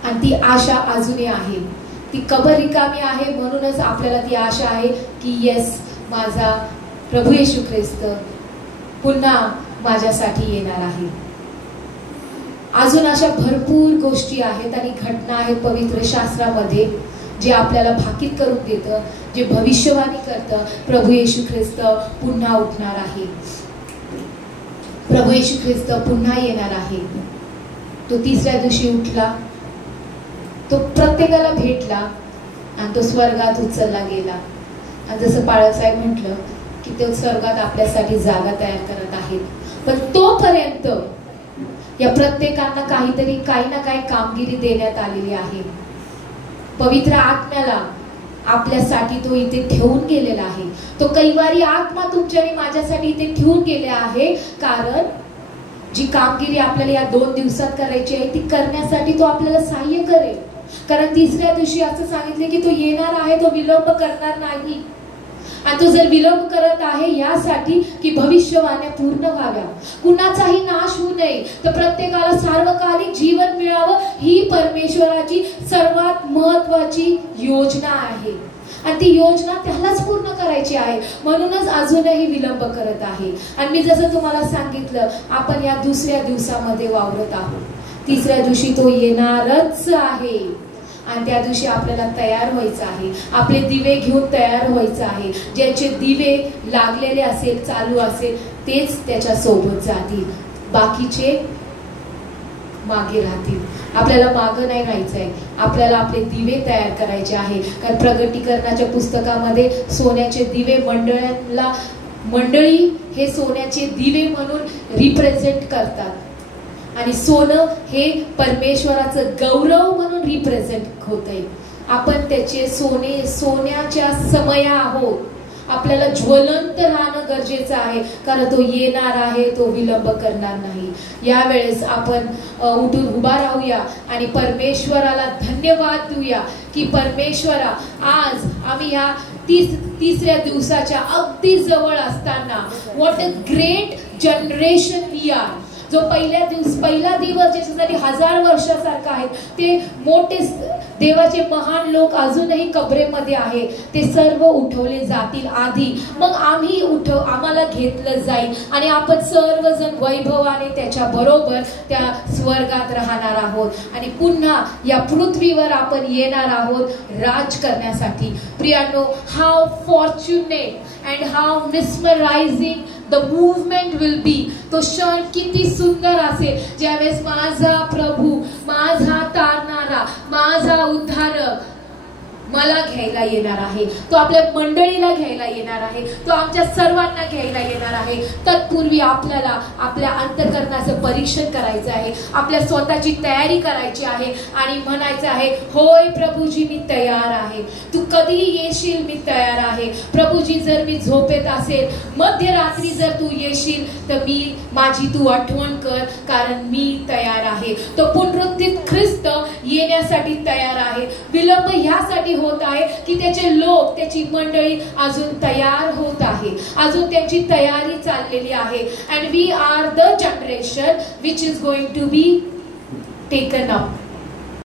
आणि ती आशा अजूनही आहे. ती कबर रिकामी आहे म्हणूनच आपल्याला ती आशा आहे की येस, माझा प्रभू येशू ख्रिस्त पुन्हा माझ्यासाठी येणार आहे. अजून अशा भरपूर गोष्टी आहेत आणि घटना आहेत पवित्र शास्त्रामध्ये जे आपल्याला भाकीत करून देतं, जे भविष्यवाणी करतं. प्रभू येशू ख्रिस्त पुन्हा उठणार आहे. प्रभू येशू ख्रिस्त पुन्हा येणार आहे. तो 3ऱ्या दिवशी उठला, तो प्रत्येकाला भेटला आणि तो स्वर्गात उचलला गेला. आणि जसं पाळक साहेब म्हटलं की ते स्वर्गात आपल्यासाठी जागा तयार करत आहेत. पण तोपर्यंत या प्रत्येकांना काही ना काही कामगिरी देण्यात आलेली आहे. पवित्र आत्म्याला आपल्यासाठी तो इथे ठेवून गेलेला आहे. तो कैवारी आत्मा तुमच्या आणि माझ्यासाठी इथे ठेवून गेले आहे, कारण जी कामगिरी आपल्याला या 2 दिवसात करायची आहे ती करण्यासाठी तो आपल्याला सहाय्य करेल. कारण 3ऱ्या दिवशी असं सांगितले की तो येणार आहे, तो विलंब करणार नाही. आणि तो जर विलंब करत आहे यासाठी की भविष्यवाण्या पूर्ण व्हाव्या, कुणाचाही नाश होऊ नये, तर प्रत्येकाला सार्वकालिक जीवन मिळावं, ही परमेश्वराची सर्वात महत्वाची योजना आहे. आणि ती योजना त्यालाच पूर्ण करायची आहे, म्हणूनच अजूनही विलंब करत आहे. आणि मी जसं तुम्हाला सांगितलं, आपण या 2ऱ्या दिवसामध्ये वावरत आहोत. 3ऱ्या दिवशी तो येणारच आहे आणि त्या दिवशी आपल्याला तयार व्हायचं आहे. आपले दिवे घेऊन तयार व्हायचं आहे. ज्याचे दिवे लागलेले असेल, चालू असेल, तेच त्याच्या सोबत जातील, बाकीचे मागे राहतील. आपल्याला मागं नाही राहायचंय, आपल्याला आपले दिवे तयार करायचे आहे. कारण प्रगटीकरणाच्या पुस्तकामध्ये सोन्याचे दिवे मंडळी हे सोन्याचे दिवे म्हणून रिप्रेझेंट करतात, आणि सोनं हे परमेश्वराचं गौरव म्हणून रिप्रेझेंट होतंय. आपण त्याचे सोन्याच्या समया आहोत. आपल्याला ज्वलंत राहणं गरजेचं आहे, कारण तो येणार आहे, तो विलंब करणार नाही. यावेळेस आपण उठून उभा राहूया आणि परमेश्वराला धन्यवाद देऊया की परमेश्वरा, आज आम्ही ह्या 3ऱ्या दिवसाच्या अगदी जवळ असताना, what a great generation we are. जो पहिला दिवस ज्याच्यासाठी 1000 वर्षासारखा आहे, ते मोठे देवाचे महान लोक अजूनही कबरेमध्ये आहे, ते सर्व उठवले जातील आधी. मग आम्हाला घेतलं जाईल आणि आपण सर्वजण वैभवाने त्याच्या बरोबर त्या स्वर्गात राहणार आहोत आणि पुन्हा या पृथ्वीवर आपण येणार आहोत राज करण्यासाठी. प्रियानो, how fortunate and how mesmerising the movement will be. तो क्षण किती सुंदर असेल ज्यावेळेस माझा प्रभू, माझा तारणारा, माझा उद्धारक मला घ्यायला येणार आहे. तो आपल्या मंडळीला घ्यायला येणार आहे, तो आमच्या सर्वांना घ्यायला येणार आहे. तत्पूर्वी आपल्याला आपल्या अंतःकरणाचं परीक्षण करायचं आहे, आपल्या स्वतःची तयारी करायची आहे आणि म्हणायचं आहे, होय प्रभूजी, मी तयार आहे. तू कधीही येशील, मी तयार आहे. प्रभूजी, जर मी झोपेत असेल, मध्यरात्री जर तू येशील, तर माझी तू आठवण कर, कारण मी तयार आहे. तो पुनरुत्थित ख्रिस्त येण्यासाठी तयार आहे. विलंब ह्यासाठी होत आहे की त्याचे लोक, त्याची मंडळी अजून तयार होत आहे, अजून त्यांची तयारी चाललेली आहे. And we are the generation which is going to be taken up.